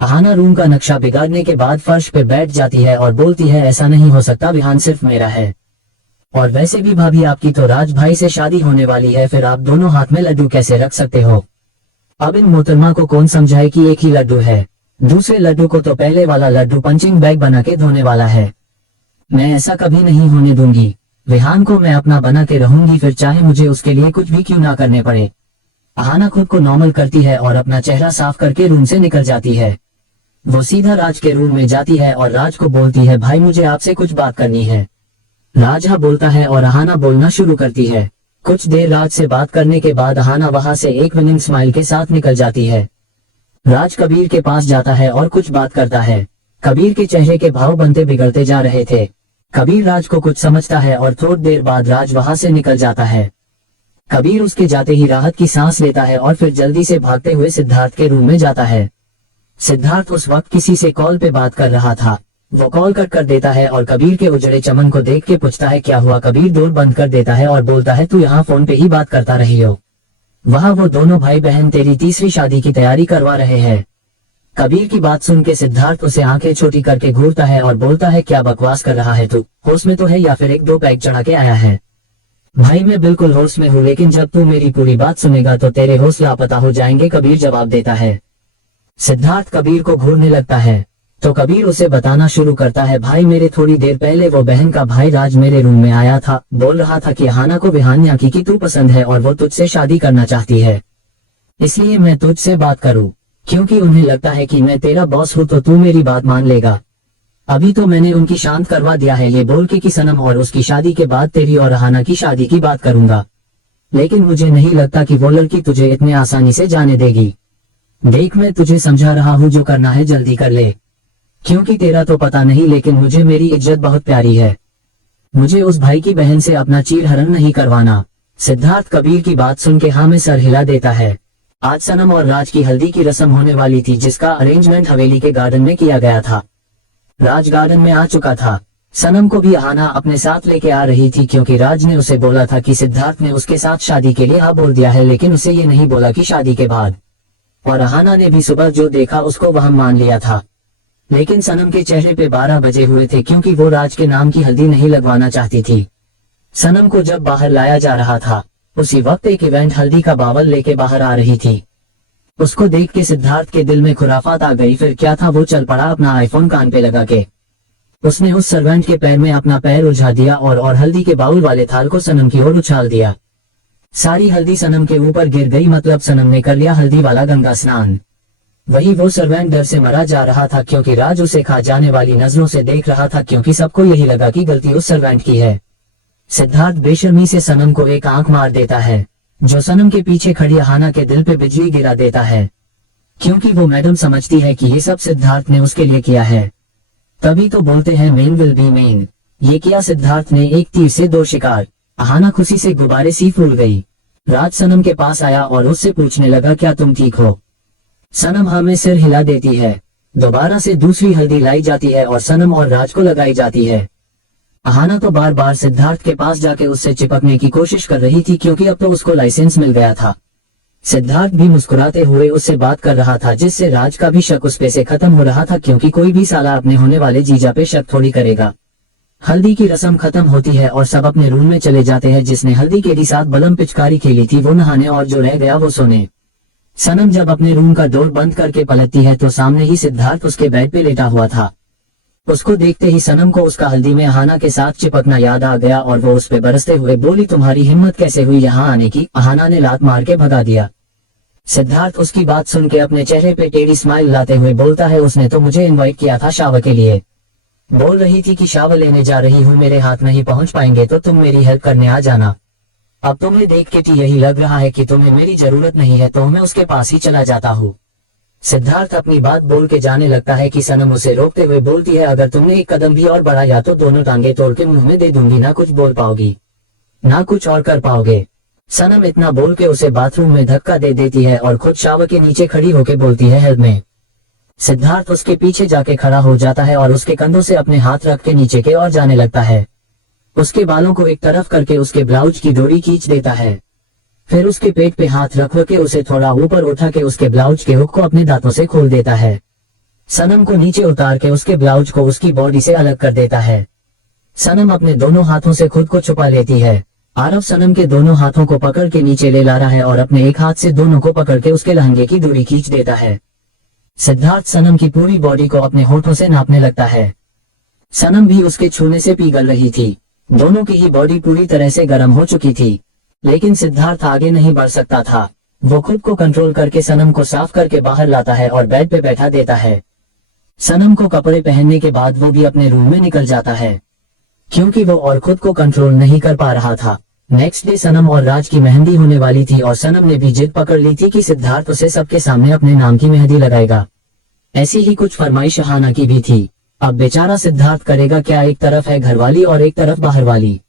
अहाना रूम का नक्शा बिगाड़ने के बाद फर्श पे बैठ जाती है और बोलती है, ऐसा नहीं हो सकता, विहान सिर्फ मेरा है, और वैसे भी भाभी आपकी तो राज भाई से शादी होने वाली है, फिर आप दोनों हाथ में लड्डू कैसे रख सकते हो। अब इन मोहतरमा को कौन समझाए कि एक ही लड्डू है, दूसरे लड्डू को तो पहले वाला लड्डू पंचिंग बैग बना के धोने वाला है। मैं ऐसा कभी नहीं होने दूंगी। विहान को मैं अपना बना के रहूंगी, फिर चाहे मुझे उसके लिए कुछ भी क्यों ना करने पड़े। अहाना खुद को नॉर्मल करती है और अपना चेहरा साफ करके रूम से निकल जाती है। वो सीधा राज के रूम में जाती है और राज को बोलती है, भाई मुझे आपसे कुछ बात करनी है। राज हाँ बोलता है और अहाना बोलना शुरू करती है। कुछ देर राज से बात करने के बाद अहाना वहां से एक विनिंग स्माइल के साथ निकल जाती है। राज कबीर के पास जाता है और कुछ बात करता है। कबीर के चेहरे के भाव बनते बिगड़ते जा रहे थे। कबीर राज को कुछ समझता है और थोड़ी देर बाद राज वहां से निकल जाता है। कबीर उसके जाते ही राहत की सांस लेता है और फिर जल्दी से भागते हुए सिद्धार्थ के रूम में जाता है। सिद्धार्थ उस वक्त किसी से कॉल पे बात कर रहा था। वो कॉल कट कर देता है और कबीर के उजड़े चमन को देख के पूछता है, क्या हुआ। कबीर डोर बंद कर देता है और बोलता है, तू यहाँ फोन पे ही बात करता रही हो। वहाँ वो दोनों भाई बहन तेरी तीसरी शादी की तैयारी करवा रहे हैं। कबीर की बात सुन के सिद्धार्थ उसे आंखें छोटी करके घूरता है और बोलता है, क्या बकवास कर रहा है तू, होश में तो है या फिर एक दो पैक चढ़ा के आया है। भाई मैं बिल्कुल होश में हूँ, लेकिन जब तू मेरी पूरी बात सुनेगा तो तेरे होश लापता हो जाएंगे, कबीर जवाब देता है। सिद्धार्थ कबीर को घूरने लगता है तो कबीर उसे बताना शुरू करता है, भाई मेरे थोड़ी देर पहले वो बहन का भाई राज मेरे रूम में आया था, बोल रहा था कि अहाना को विहान की तू पसंद है और वो तुझसे शादी करना चाहती है, इसलिए मैं तुझसे बात करूं, क्योंकि उन्हें लगता है कि मैं तेरा बॉस हूं तो तू मेरी बात मान लेगा। अभी तो मैंने उनकी शांत करवा दिया है, ये बोल के कि सनम और उसकी शादी के बाद तेरी और अहाना की शादी की बात करूंगा। लेकिन मुझे नहीं लगता कि वो लड़की तुझे इतने आसानी से जाने देगी। देख, मैं तुझे समझा रहा हूँ, जो करना है जल्दी कर ले, क्योंकि तेरा तो पता नहीं, लेकिन मुझे मेरी इज्जत बहुत प्यारी है। मुझे उस भाई की बहन से अपना चीरहरण नहीं करवाना। सिद्धार्थ कबीर की बात सुन के हाँ में सर हिला देता है। आज सनम और राज की हल्दी की रस्म होने वाली थी, जिसका अरेंजमेंट हवेली के गार्डन में किया गया था। राज गार्डन में आ चुका था। सनम को भी अहाना अपने साथ लेके आ रही थी, क्योंकि राज ने उसे बोला था कि सिद्धार्थ ने उसके साथ शादी के लिए हाँ बोल दिया है, लेकिन उसे ये नहीं बोला कि शादी के बाद। और अहाना ने भी सुबह जो देखा उसको वह मान लिया था। लेकिन सनम के चेहरे पे 12 बजे हुए थे, क्योंकि वो राज के नाम की हल्दी नहीं लगवाना चाहती थी। सनम को जब बाहर लाया जा रहा था, उसी वक्त एक इवेंट हल्दी का बावल लेके बाहर आ रही थी। उसको देख के सिद्धार्थ के दिल में खुराफात आ गई। फिर क्या था, वो चल पड़ा अपना आईफोन कान पे लगा के। उसने उस सर्वेंट के पैर में अपना पैर उलझा दिया और हल्दी के बाउल वाले थाल को सनम की ओर उछाल दिया। सारी हल्दी सनम के ऊपर गिर गई, मतलब सनम ने कर लिया हल्दी वाला गंगा स्नान। वही वो सर्वेंट डर से मरा जा रहा था, क्योंकि राज उसे खा जाने वाली नजरों से देख रहा था, क्योंकि सबको यही लगा कि गलती उस सर्वेंट की है। सिद्धार्थ बेशर्मी से सनम को एक आंख मार देता है, जो सनम के पीछे खड़ी अहाना के दिल पे बिजली गिरा देता है, क्योंकि वो मैडम समझती है कि ये सब सिद्धार्थ ने उसके लिए किया है। तभी तो बोलते हैं मेन विल बी मेन। ये किया सिद्धार्थ ने, एक तीर से 2 शिकार। अहाना खुशी से गुब्बारे सी फूल गई। राज सनम के पास आया और उससे पूछने लगा, क्या तुम ठीक हो? सनम हाँ में सिर हिला देती है। दोबारा से दूसरी हल्दी लाई जाती है और सनम और राज को लगाई जाती है। अहाना तो बार बार सिद्धार्थ के पास जाके उससे चिपकने की कोशिश कर रही थी, क्योंकि अब तो उसको लाइसेंस मिल गया था। सिद्धार्थ भी मुस्कुराते हुए उससे बात कर रहा था, जिससे राज का भी शक उस पे से खत्म हो रहा था, क्योंकि कोई भी साला अपने होने वाले जीजा पे शक थोड़ी करेगा। हल्दी की रस्म खत्म होती है और सब अपने रूम में चले जाते हैं। जिसने हल्दी के साथ बलम पिचकारी खेली थी वो नहाने, और जो रह गया वो सोने। सनम जब अपने रूम का डोर बंद करके पलटती है तो सामने ही सिद्धार्थ उसके बेड पे लेटा हुआ था। उसको देखते ही सनम को उसका हल्दी में अहाना के साथ चिपकना याद आ गया और वो उस पे बरसते हुए बोली, तुम्हारी हिम्मत कैसे हुई यहाँ आने की? अहाना ने लात मार के भगा दिया। सिद्धार्थ उसकी बात सुन के अपने चेहरे पे टेढ़ी स्माइल लाते हुए बोलता है, उसने तो मुझे इनवाइट किया था शावर के लिए। बोल रही थी कि शावर लेने जा रही हूँ, मेरे हाथ नहीं पहुँच पाएंगे तो तुम मेरी हेल्प करने आ जाना। अब तुम्हें देख के तो यही लग रहा है कि तुम्हें मेरी जरूरत नहीं है, तो मैं उसके पास ही चला जाता हूँ। सिद्धार्थ अपनी बात बोल के जाने लगता है कि सनम उसे रोकते हुए बोलती है, अगर तुमने एक कदम भी और बढ़ाया तो दोनों टांगे तोड़ के मुंह में दे दूंगी, ना कुछ बोल पाओगी ना कुछ और कर पाओगे। सनम इतना बोल के उसे बाथरूम में धक्का दे देती है और खुद शावर के नीचे खड़ी होके बोलती है, हेल्प में। सिद्धार्थ उसके पीछे जाके खड़ा हो जाता है और उसके कंधों से अपने हाथ रख के नीचे के और जाने लगता है। उसके बालों को एक तरफ करके उसके ब्लाउज की डोरी खींच देता है। फिर उसके पेट पे हाथ रख के उसे थोड़ा ऊपर उठा के उसके ब्लाउज के हुक को अपने दांतों से खोल देता है। सनम को नीचे उतार के उसके ब्लाउज को उसकी बॉडी से अलग कर देता है। सनम अपने दोनों हाथों से खुद को छुपा लेती है। आरव सनम के दोनों हाथों को पकड़ के नीचे ले ला रहा है और अपने एक हाथ से दोनों को पकड़ के उसके लहंगे की डोरी खींच देता है। सिद्धार्थ सनम की पूरी बॉडी को अपने होठों से नापने लगता है। सनम भी उसके छूने से पिघल रही थी। दोनों की ही बॉडी पूरी तरह से गर्म हो चुकी थी, लेकिन सिद्धार्थ आगे नहीं बढ़ सकता था। वो खुद को कंट्रोल करके सनम को साफ करके बाहर लाता है और बेड पे बैठा देता है। सनम को कपड़े पहनने के बाद वो भी अपने रूम में निकल जाता है, क्योंकि वो और खुद को कंट्रोल नहीं कर पा रहा था। नेक्स्ट डे सनम और राज की मेहंदी होने वाली थी और सनम ने भी जिद पकड़ ली थी कि सिद्धार्थ उसे सबके सामने अपने नाम की मेहंदी लगाएगा। ऐसी ही कुछ फरमाइश अहाना की भी थी। अब बेचारा सिद्धार्थ करेगा क्या, एक तरफ है घरवाली और एक तरफ बाहर वाली,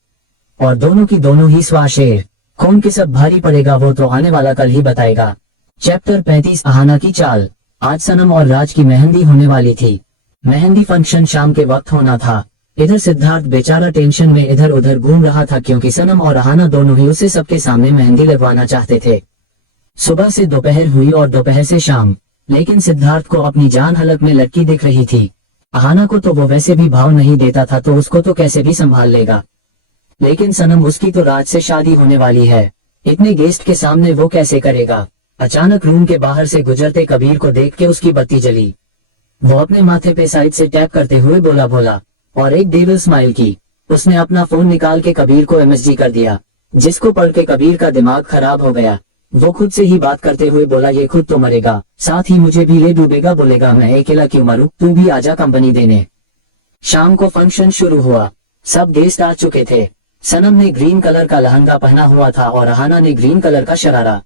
और दोनों की दोनों ही स्वाशेर। कौन किस अब भारी पड़ेगा वो तो आने वाला कल ही बताएगा। चैप्टर 35 अहाना की चाल। आज सनम और राज की मेहंदी होने वाली थी। मेहंदी फंक्शन शाम के वक्त होना था। इधर सिद्धार्थ बेचारा टेंशन में इधर उधर घूम रहा था, क्योंकि सनम और अहाना दोनों ही उसे सबके सामने मेहंदी लगवाना चाहते थे। सुबह से दोपहर हुई और दोपहर से शाम, लेकिन सिद्धार्थ को अपनी जान हलक में लटकी दिख रही थी। अहाना को तो वो वैसे भी भाव नहीं देता था, तो उसको तो कैसे भी संभाल लेगा, लेकिन सनम, उसकी तो राज से शादी होने वाली है, इतने गेस्ट के सामने वो कैसे करेगा। अचानक रूम के बाहर से गुजरते कबीर को देख के उसकी बत्ती जली। वो अपने माथे पे साइड से टैप करते हुए बोला और एक डेविल स्माइल की। उसने अपना फोन निकाल के कबीर को एमएसजी कर दिया, जिसको पढ़ के कबीर का दिमाग खराब हो गया। वो खुद से ही बात करते हुए बोला, ये खुद तो मरेगा, साथ ही मुझे भी ले डूबेगा। बोलेगा मैं अकेला क्यों मरूं, तू भी आजा कंपनी देने। शाम को फंक्शन शुरू हुआ। सब गेस्ट आ चुके थे। सनम ने ग्रीन कलर का लहंगा पहना हुआ था और अहाना ने ग्रीन कलर का शरारा।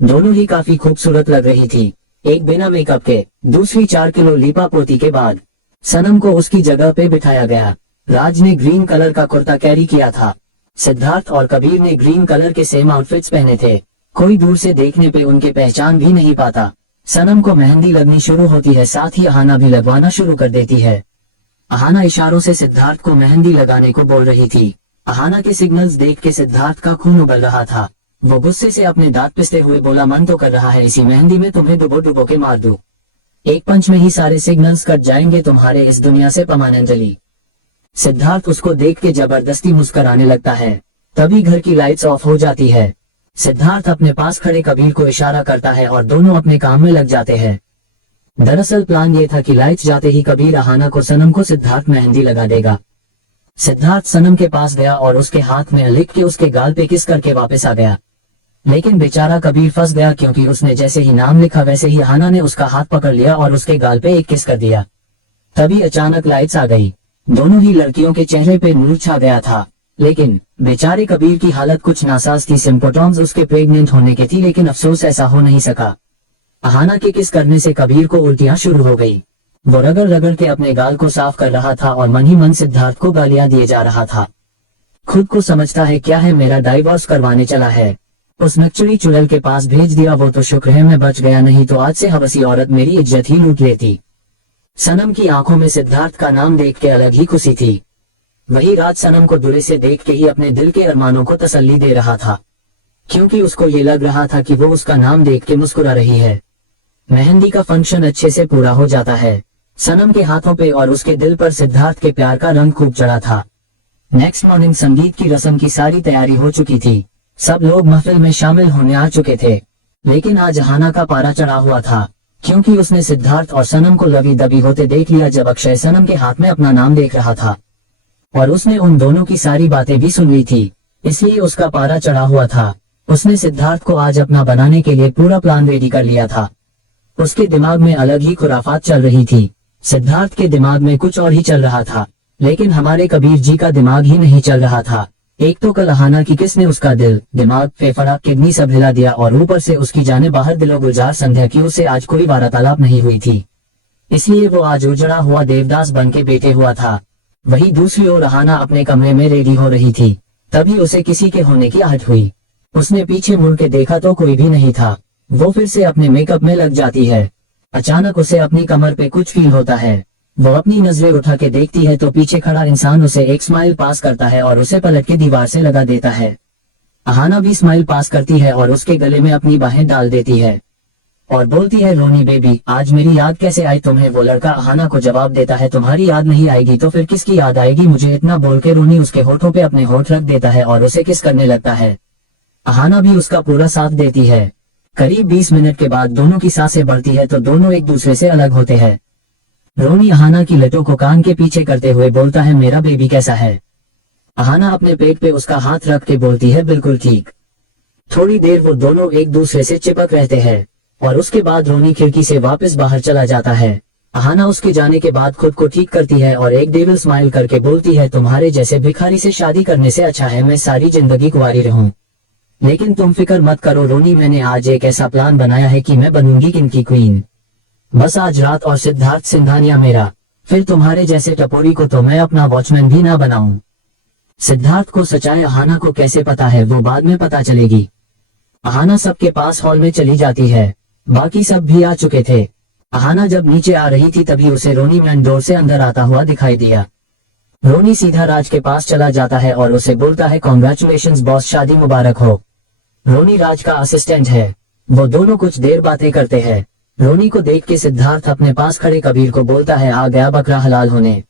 दोनों ही काफी खूबसूरत लग रही थी, एक बिना मेकअप के, दूसरी 4 किलो लीपा पोती के बाद। सनम को उसकी जगह पे बिठाया गया। राज ने ग्रीन कलर का कुर्ता कैरी किया था। सिद्धार्थ और कबीर ने ग्रीन कलर के सेम आउटफिट्स पहने थे। कोई दूर से देखने पे उनके पहचान भी नहीं पाता। सनम को मेहंदी लगनी शुरू होती है, साथ ही अहाना भी लगवाना शुरू कर देती है। अहाना इशारों से सिद्धार्थ को मेहंदी लगाने को बोल रही थी। अहाना के सिग्नल्स देख के सिद्धार्थ का खून उबल रहा था। वो गुस्से से अपने दांत पिसते हुए बोला, मन तो कर रहा है इसी मेहंदी में तुम्हें डुबो डुबो के मार दूं। एक पंच में ही सारे सिग्नल्स कट जाएंगे तुम्हारे इस दुनिया से परमानेंटली। सिद्धार्थ उसको देख के जबरदस्ती मुस्कुराने लगता है। तभी घर की लाइट्स ऑफ हो जाती है। सिद्धार्थ अपने पास खड़े कबीर को इशारा करता है और दोनों अपने काम में लग जाते हैं। दरअसल प्लान ये था कि लाइट्स जाते ही कबीर अहाना को सनम को सिद्धार्थ मेहंदी लगा देगा। सिद्धार्थ सनम के पास गया और उसके हाथ में लिख के उसके गाल पे किस करके वापस आ गया। लेकिन बेचारा कबीर फंस गया, क्योंकि उसने जैसे ही नाम लिखा वैसे ही अहाना ने उसका हाथ पकड़ लिया और उसके गाल पे एक किस कर दिया। तभी अचानक लाइट्स आ गई। दोनों ही लड़कियों के चेहरे पे नूर छा गया था। लेकिन बेचारे कबीर की हालत कुछ नासाज थी। सिम्पटम्स उसके प्रेग्नेंट होने के थी, लेकिन अफसोस ऐसा हो नहीं सका। अहाना के किस करने से कबीर को उल्टियां शुरू हो गई। वो रगड़ रगड़ के अपने गाल को साफ कर रहा था और मन ही मन सिद्धार्थ को गालियां दिए जा रहा था। खुद को समझता है क्या है, मेरा डाइवोर्स करवाने चला है। उस नक्चड़ी चुड़ैल के पास भेज दिया, वो तो शुक्र है मैं बच गया, नहीं तो आज से हवसी औरत मेरी इज्जत ही लूट लेती। सनम की आंखों में सिद्धार्थ का नाम देख के अलग ही खुशी थी। वही राज सनम को दूर से देख के ही अपने दिल के अरमानों को तसल्ली दे रहा था, क्योंकि उसको ये लग रहा था कि वो उसका नाम देख के मुस्कुरा रही है। मेहंदी का फंक्शन अच्छे से पूरा हो जाता है। सनम के हाथों पे और उसके दिल पर सिद्धार्थ के प्यार का रंग खूब चढ़ा था। नेक्स्ट मॉर्निंग संगीत की रस्म की सारी तैयारी हो चुकी थी। सब लोग महफिल में शामिल होने आ चुके थे। लेकिन आज अहाना का पारा चढ़ा हुआ था, क्योंकि उसने सिद्धार्थ और सनम को लवी दबी होते देख लिया जब अक्षय सनम के हाथ में अपना नाम देख रहा था। और उसने उन दोनों की सारी बातें भी सुन ली थी, इसलिए उसका पारा चढ़ा हुआ था। उसने सिद्धार्थ को आज अपना बनाने के लिए पूरा प्लान रेडी कर लिया था। उसके दिमाग में अलग ही खुराफात चल रही थी। सिद्धार्थ के दिमाग में कुछ और ही चल रहा था, लेकिन हमारे कबीर जी का दिमाग ही नहीं चल रहा था। एक तो कल अहाना की किसने उसका दिल, दिमाग, फेफड़ा, किडनी सब हिला दिया, और ऊपर से उसकी जाने बाहर दिलो गुलजार संध्या की उससे आज कोई वार्तालाप नहीं हुई थी, इसलिए वो आज उजड़ा हुआ देवदास बन के बैठे हुआ था। वही दूसरी ओर अहाना अपने कमरे में रेडी हो रही थी। तभी उसे किसी के होने की आहट हुई। उसने पीछे मुड़ के देखा तो कोई भी नहीं था। वो फिर से अपने मेकअप में लग जाती है। अचानक उसे अपनी कमर पे कुछ फील होता है। वो अपनी नजरें उठा के देखती है तो पीछे खड़ा इंसान उसे एक स्माइल पास करता है और उसे पलट के दीवार से लगा देता है। अहाना भी स्माइल पास करती है और उसके गले में अपनी बाहें डाल देती है और बोलती है, रोनी बेबी, आज मेरी याद कैसे आई तुम्हें? वो लड़का अहाना को जवाब देता है, तुम्हारी याद नहीं आएगी तो फिर किसकी याद आएगी मुझे? इतना बोल के रोनी उसके होठों पे अपने होठ रख देता है और उसे किस करने लगता है। अहाना भी उसका पूरा साथ देती है। करीब 20 मिनट के बाद दोनों की सांसें बढ़ती है तो दोनों एक दूसरे से अलग होते हैं। रोनी अहाना की लटों को कान के पीछे करते हुए बोलता है, मेरा बेबी कैसा है? अहाना अपने पेट पे उसका हाथ रख के बोलती है, बिल्कुल ठीक। थोड़ी देर वो दोनों एक दूसरे से चिपक रहते हैं और उसके बाद रोनी खिड़की से वापस बाहर चला जाता है। अहाना उसके जाने के बाद खुद को ठीक करती है और एक डेविल स्माइल करके बोलती है, तुम्हारे जैसे भिखारी से शादी करने से अच्छा है मैं सारी जिंदगी कुंवारी रहूं। लेकिन तुम फिक्र मत करो रोनी, मैंने आज एक ऐसा प्लान बनाया है कि मैं बनूंगी किंग की क्वीन। बस आज रात और सिद्धार्थ सिंघानिया मेरा, फिर तुम्हारे जैसे टपोरी को तो मैं अपना वॉचमैन भी ना बनाऊं। सिद्धार्थ को सच्चाई अहाना को कैसे पता है वो बाद में पता चलेगी। अहाना सबके पास हॉल में चली जाती है। बाकी सब भी आ चुके थे। अहाना जब नीचे आ रही थी तभी उसे रोनी मैन डोर से अंदर आता हुआ दिखाई दिया। रोनी सीधा राज के पास चला जाता है और उसे बोलता है, कॉन्ग्रेचुलेशंस बॉस, शादी मुबारक हो। रोनी राज का असिस्टेंट है। वो दोनों कुछ देर बातें करते हैं। रोनी को देख के सिद्धार्थ अपने पास खड़े कबीर को बोलता है, आ गया बकरा हलाल होने,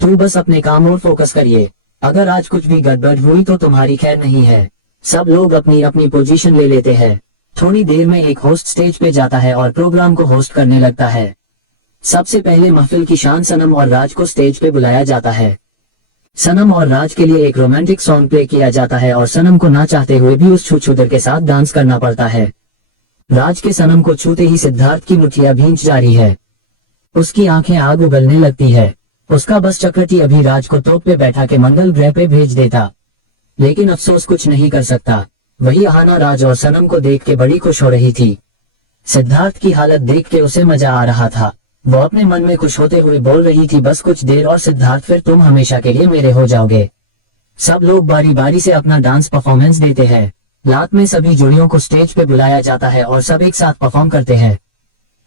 तू बस अपने काम और फोकस करिए। अगर आज कुछ भी गड़बड़ हुई तो तुम्हारी खैर नहीं है। सब लोग अपनी अपनी पोजीशन ले लेते हैं। थोड़ी देर में एक होस्ट स्टेज पे जाता है और प्रोग्राम को होस्ट करने लगता है। सबसे पहले महफिल की शान सनम और राज को स्टेज पे बुलाया जाता है। सनम और राज के लिए एक रोमांटिक सॉन्ग प्ले किया जाता है और सनम को ना चाहते हुए भी उस छूछूदर के साथ डांस करना पड़ता है। राज के सनम को छूते ही सिद्धार्थ की मुठिया भींच जा रही है। उसकी आंखें आग उगलने लगती है। उसका बस चक्रटी अभी राज को तोप पे बैठा के मंगल ग्रह पे भेज देता। लेकिन अफसोस कुछ नहीं कर सकता। वही अहाना राज और सनम को देख के बड़ी खुश हो रही थी। सिद्धार्थ की हालत देख के उसे मजा आ रहा था। वो अपने मन में खुश होते हुए बोल रही थी, बस कुछ देर और सिद्धार्थ, फिर तुम हमेशा के लिए मेरे हो जाओगे। सब लोग बारी बारी से अपना डांस परफॉर्मेंस देते हैं। रात में सभी जोड़ियों को स्टेज पे बुलाया जाता है और सब एक साथ परफॉर्म करते हैं।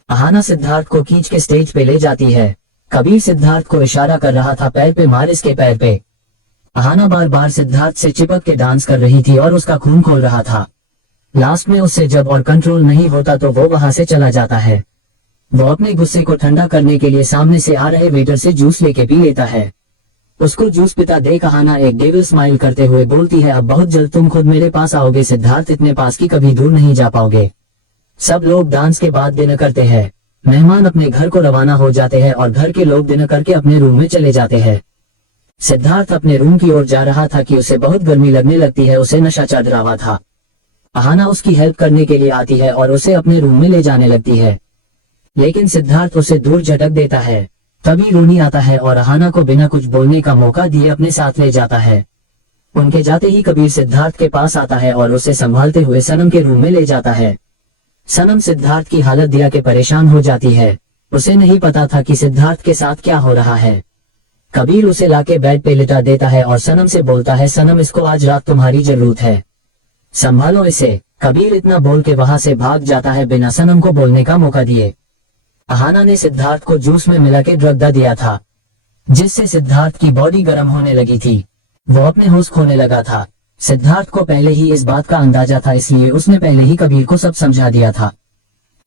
अहाना सिद्धार्थ को खींच के स्टेज पे ले जाती है। कबीर सिद्धार्थ को इशारा कर रहा था, पैर पे मार इसके पैर पे। अहाना बार बार सिद्धार्थ से चिपक के डांस कर रही थी और उसका खून खोल रहा था। लास्ट में उससे जब और कंट्रोल नहीं होता तो वो वहां से चला जाता है। वो अपने गुस्से को ठंडा करने के लिए सामने से आ रहे वेटर से जूस लेके पी लेता है। उसको जूस पिता देख अहाना एक डेविल स्माइल करते हुए बोलती है, अब बहुत जल्द तुम खुद मेरे पास आओगे सिद्धार्थ, इतने पास की कभी दूर नहीं जा पाओगे। सब लोग डांस के बाद डिनर करते हैं। मेहमान अपने घर को रवाना हो जाते हैं और घर के लोग डिनर करके अपने रूम में चले जाते हैं। सिद्धार्थ अपने रूम की ओर जा रहा था कि उसे बहुत गर्मी लगने लगती है। उसे नशा चढ़ रहा था। अहाना उसकी हेल्प करने के लिए आती है और उसे अपने रूम में ले जाने लगती है, लेकिन सिद्धार्थ उसे दूर झटक देता है। तभी रोनी आता है और अहाना को बिना कुछ बोलने का मौका दिए अपने साथ ले जाता है। उनके जाते ही कबीर सिद्धार्थ के पास आता है और उसे संभालते हुए सनम के रूम में ले जाता है। सनम सिद्धार्थ की हालत देख के परेशान हो जाती है। उसे नहीं पता था कि सिद्धार्थ के साथ क्या हो रहा है। कबीर उसे लाके बेड पे लिटा देता है और सनम से बोलता है, सनम इसको आज रात तुम्हारी जरूरत है, संभालो इसे। कबीर इतना बोल के वहां से भाग जाता है बिना सनम को बोलने का मौका दिए। अहाना ने सिद्धार्थ को जूस में मिला के ड्रग दिया था, जिससे सिद्धार्थ की बॉडी गर्म होने लगी थी। वो अपने होश खोने लगा था। सिद्धार्थ को पहले ही इस बात का अंदाजा था, इसलिए उसने पहले ही कबीर को सब समझा दिया था।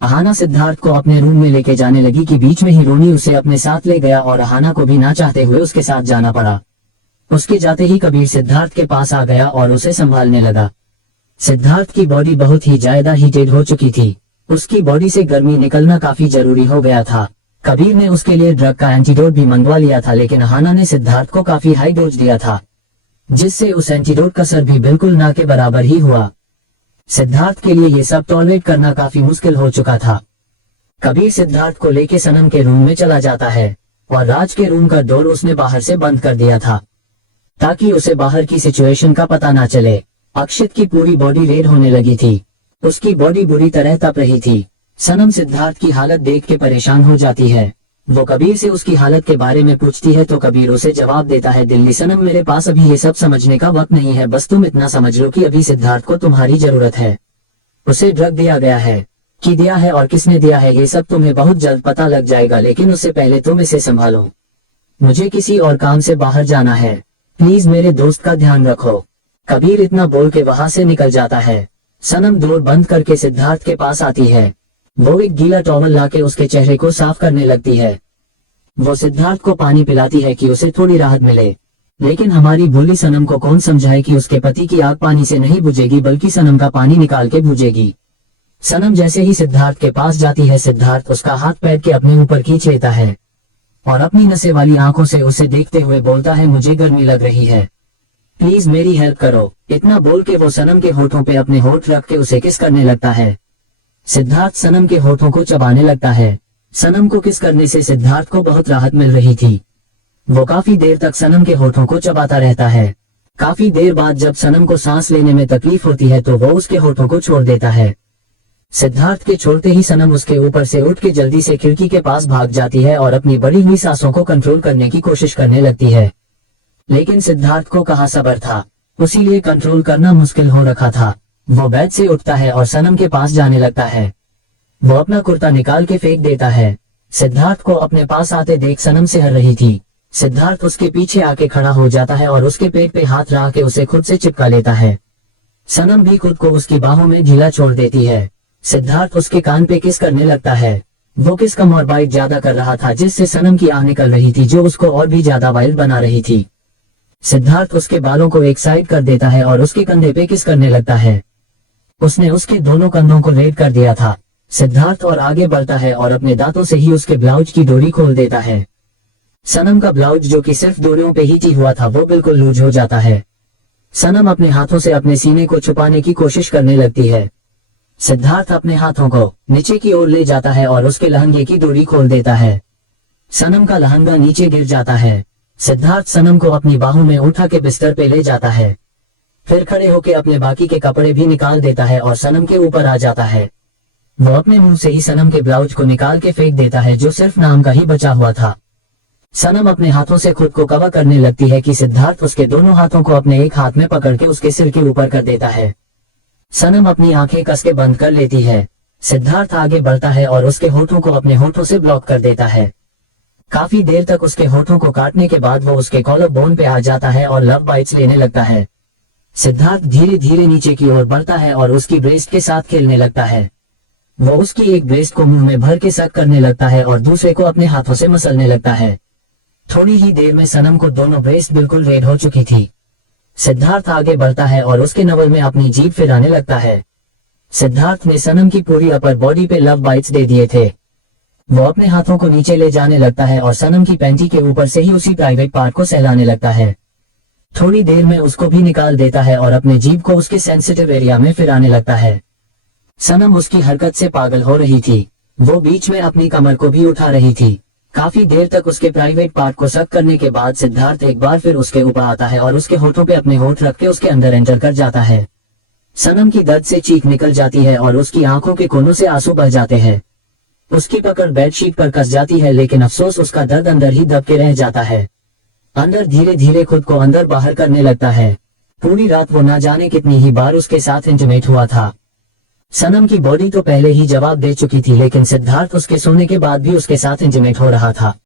अहाना सिद्धार्थ को अपने रूम में लेके जाने लगी कि बीच में ही रोनी उसे अपने साथ ले गया और अहाना को भी ना चाहते हुए उसके साथ जाना पड़ा। उसके जाते ही कबीर सिद्धार्थ के पास आ गया और उसे संभालने लगा। सिद्धार्थ की बॉडी बहुत ही ज्यादा हीटेड हो चुकी थी। उसकी बॉडी से गर्मी निकलना काफी जरूरी हो गया था। कबीर ने उसके लिए ड्रग का एंटीडोट भी मंगवा लिया था, लेकिन अहाना ने सिद्धार्थ को काफी हाई डोज दिया था, जिससे उस एंटीडोट का असर भी बिल्कुल ना के बराबर ही हुआ। सिद्धार्थ के लिए ये सब टॉलरेट करना काफी मुश्किल हो चुका था। कबीर सिद्धार्थ को लेके सनम के रूम में चला जाता है और राज के रूम का डोर उसने बाहर से बंद कर दिया था, ताकि उसे बाहर की सिचुएशन का पता ना चले। अक्षित की पूरी बॉडी रेड होने लगी थी। उसकी बॉडी बुरी तरह तप रही थी। सनम सिद्धार्थ की हालत देख के परेशान हो जाती है। वो कबीर से उसकी हालत के बारे में पूछती है तो कबीर उसे जवाब देता है, दिल्ली सनम, मेरे पास अभी ये सब समझने का वक्त नहीं है, बस तुम इतना समझ लो कि अभी सिद्धार्थ को तुम्हारी जरूरत है। उसे ड्रग दिया गया है, कि दिया है और किसने दिया है ये सब तुम्हें बहुत जल्द पता लग जाएगा, लेकिन उससे पहले तुम इसे संभालो। मुझे किसी और काम से बाहर जाना है, प्लीज मेरे दोस्त का ध्यान रखो। कबीर इतना बोल के वहां से निकल जाता है। सनम डोर बंद करके सिद्धार्थ के पास आती है। वो एक गीला टॉवल लाके उसके चेहरे को साफ करने लगती है। वो सिद्धार्थ को पानी पिलाती है कि उसे थोड़ी राहत मिले, लेकिन हमारी भोली सनम को कौन समझाए कि उसके पति की आग पानी से नहीं बुझेगी, बल्कि सनम का पानी निकाल के बुझेगी। सनम जैसे ही सिद्धार्थ के पास जाती है, सिद्धार्थ उसका हाथ पैर के अपने ऊपर खींच लेता है और अपनी नशे वाली आंखों से उसे देखते हुए बोलता है, मुझे गर्मी लग रही है, प्लीज मेरी हेल्प करो। इतना बोल के वो सनम के होठों पे अपने होठ रख के उसे किस करने लगता है। सिद्धार्थ सनम के होठों को चबाने लगता है। सनम को किस करने से सिद्धार्थ को बहुत राहत मिल रही थी। वो काफी देर तक सनम के होठों को चबाता रहता है। काफी देर बाद जब सनम को सांस लेने में तकलीफ होती है तो वो उसके होठों को छोड़ देता है। सिद्धार्थ के छोड़ते ही सनम उसके ऊपर से उठ के जल्दी से खिड़की के पास भाग जाती है और अपनी बढ़ी हुई सांसों को कंट्रोल करने की कोशिश करने लगती है, लेकिन सिद्धार्थ को कहाँ सब्र था, उसीलिए कंट्रोल करना मुश्किल हो रखा था। वो बेड से उठता है और सनम के पास जाने लगता है। वो अपना कुर्ता निकाल के फेंक देता है। सिद्धार्थ को अपने पास आते देख सनम सिहर रही थी। सिद्धार्थ उसके पीछे आके खड़ा हो जाता है और उसके पेट पे हाथ रख के उसे खुद से चिपका लेता है। सनम भी खुद को उसकी बाहों में ढीला छोड़ देती है। सिद्धार्थ उसके कान पे किस करने लगता है। वो किस कम और बाइट ज्यादा कर रहा था, जिससे सनम की आह निकल रही थी, जो उसको और भी ज्यादा वाइल्ड बना रही थी। सिद्धार्थ उसके बालों को एक साइड कर देता है और उसके कंधे पे किस करने लगता है। उसने उसके दोनों कंधों को रेड कर दिया था। सिद्धार्थ और आगे बढ़ता है और अपने दांतों से ही उसके ब्लाउज की डोरी खोल देता है। सनम का ब्लाउज जो कि सिर्फ डोरियों पे ही टी हुआ था वो बिल्कुल लूज हो जाता है। सनम अपने हाथों से अपने सीने को छुपाने की कोशिश करने लगती है। सिद्धार्थ अपने हाथों को नीचे की ओर ले जाता है और उसके लहंगे की डोरी खोल देता है। सनम का लहंगा नीचे गिर जाता है। सिद्धार्थ सनम को अपनी बाहों में उठा के बिस्तर पे ले जाता है। फिर खड़े होकर अपने बाकी के कपड़े भी निकाल देता है और सनम के ऊपर आ जाता है। वो अपने मुंह से ही सनम के ब्लाउज को निकाल के फेंक देता है जो सिर्फ नाम का ही बचा हुआ था। सनम अपने हाथों से खुद को कवर करने लगती है कि सिद्धार्थ उसके दोनों हाथों को अपने एक हाथ में पकड़ के उसके सिर के ऊपर कर देता है। सनम अपनी आंखें कस के बंद कर लेती है। सिद्धार्थ आगे बढ़ता है और उसके होठों को अपने होठों से ब्लॉक कर देता है। काफी देर तक उसके होठों को काटने के बाद वो उसके कॉलर बोन पे आ जाता है और लव बाइट्स लेने लगता है। सिद्धार्थ धीरे धीरे नीचे की ओर बढ़ता है और उसकी ब्रेस्ट के साथ खेलने लगता है। वो उसकी एक ब्रेस्ट को मुंह में भर के सक करने लगता है और दूसरे को अपने हाथों से मसलने लगता है। थोड़ी ही देर में सनम को दोनों ब्रेस्ट बिल्कुल रेड हो चुकी थी। सिद्धार्थ आगे बढ़ता है और उसके नवल में अपनी जीभ फिराने लगता है। सिद्धार्थ ने सनम की पूरी अपर बॉडी पे लव बाइट्स दे दिए थे। वो अपने हाथों को नीचे ले जाने लगता है और सनम की पैंटी के ऊपर से ही उसी प्राइवेट पार्ट को सहलाने लगता है। थोड़ी देर में उसको भी निकाल देता है और अपने जीभ को उसके सेंसिटिव एरिया में फिराने लगता है। सनम उसकी हरकत से पागल हो रही थी। वो बीच में अपनी कमर को भी उठा रही थी। काफी देर तक उसके प्राइवेट पार्ट को सक करने के बाद सिद्धार्थ एक बार फिर उसके ऊपर आता है और उसके होठों पे अपने होठ रख के उसके अंदर एंटर कर जाता है। सनम की दर्द से चीख निकल जाती है और उसकी आंखों के कोनों से आंसू बह जाते हैं। उसकी पकड़ बेडशीट पर कस जाती है लेकिन अफसोस उसका दर्द अंदर ही दब के रह जाता है। अंदर धीरे धीरे खुद को अंदर बाहर करने लगता है। पूरी रात वो ना जाने कितनी ही बार उसके साथ इंटीमेट हुआ था। सनम की बॉडी तो पहले ही जवाब दे चुकी थी लेकिन सिद्धार्थ उसके सोने के बाद भी उसके साथ इंटीमेट हो रहा था।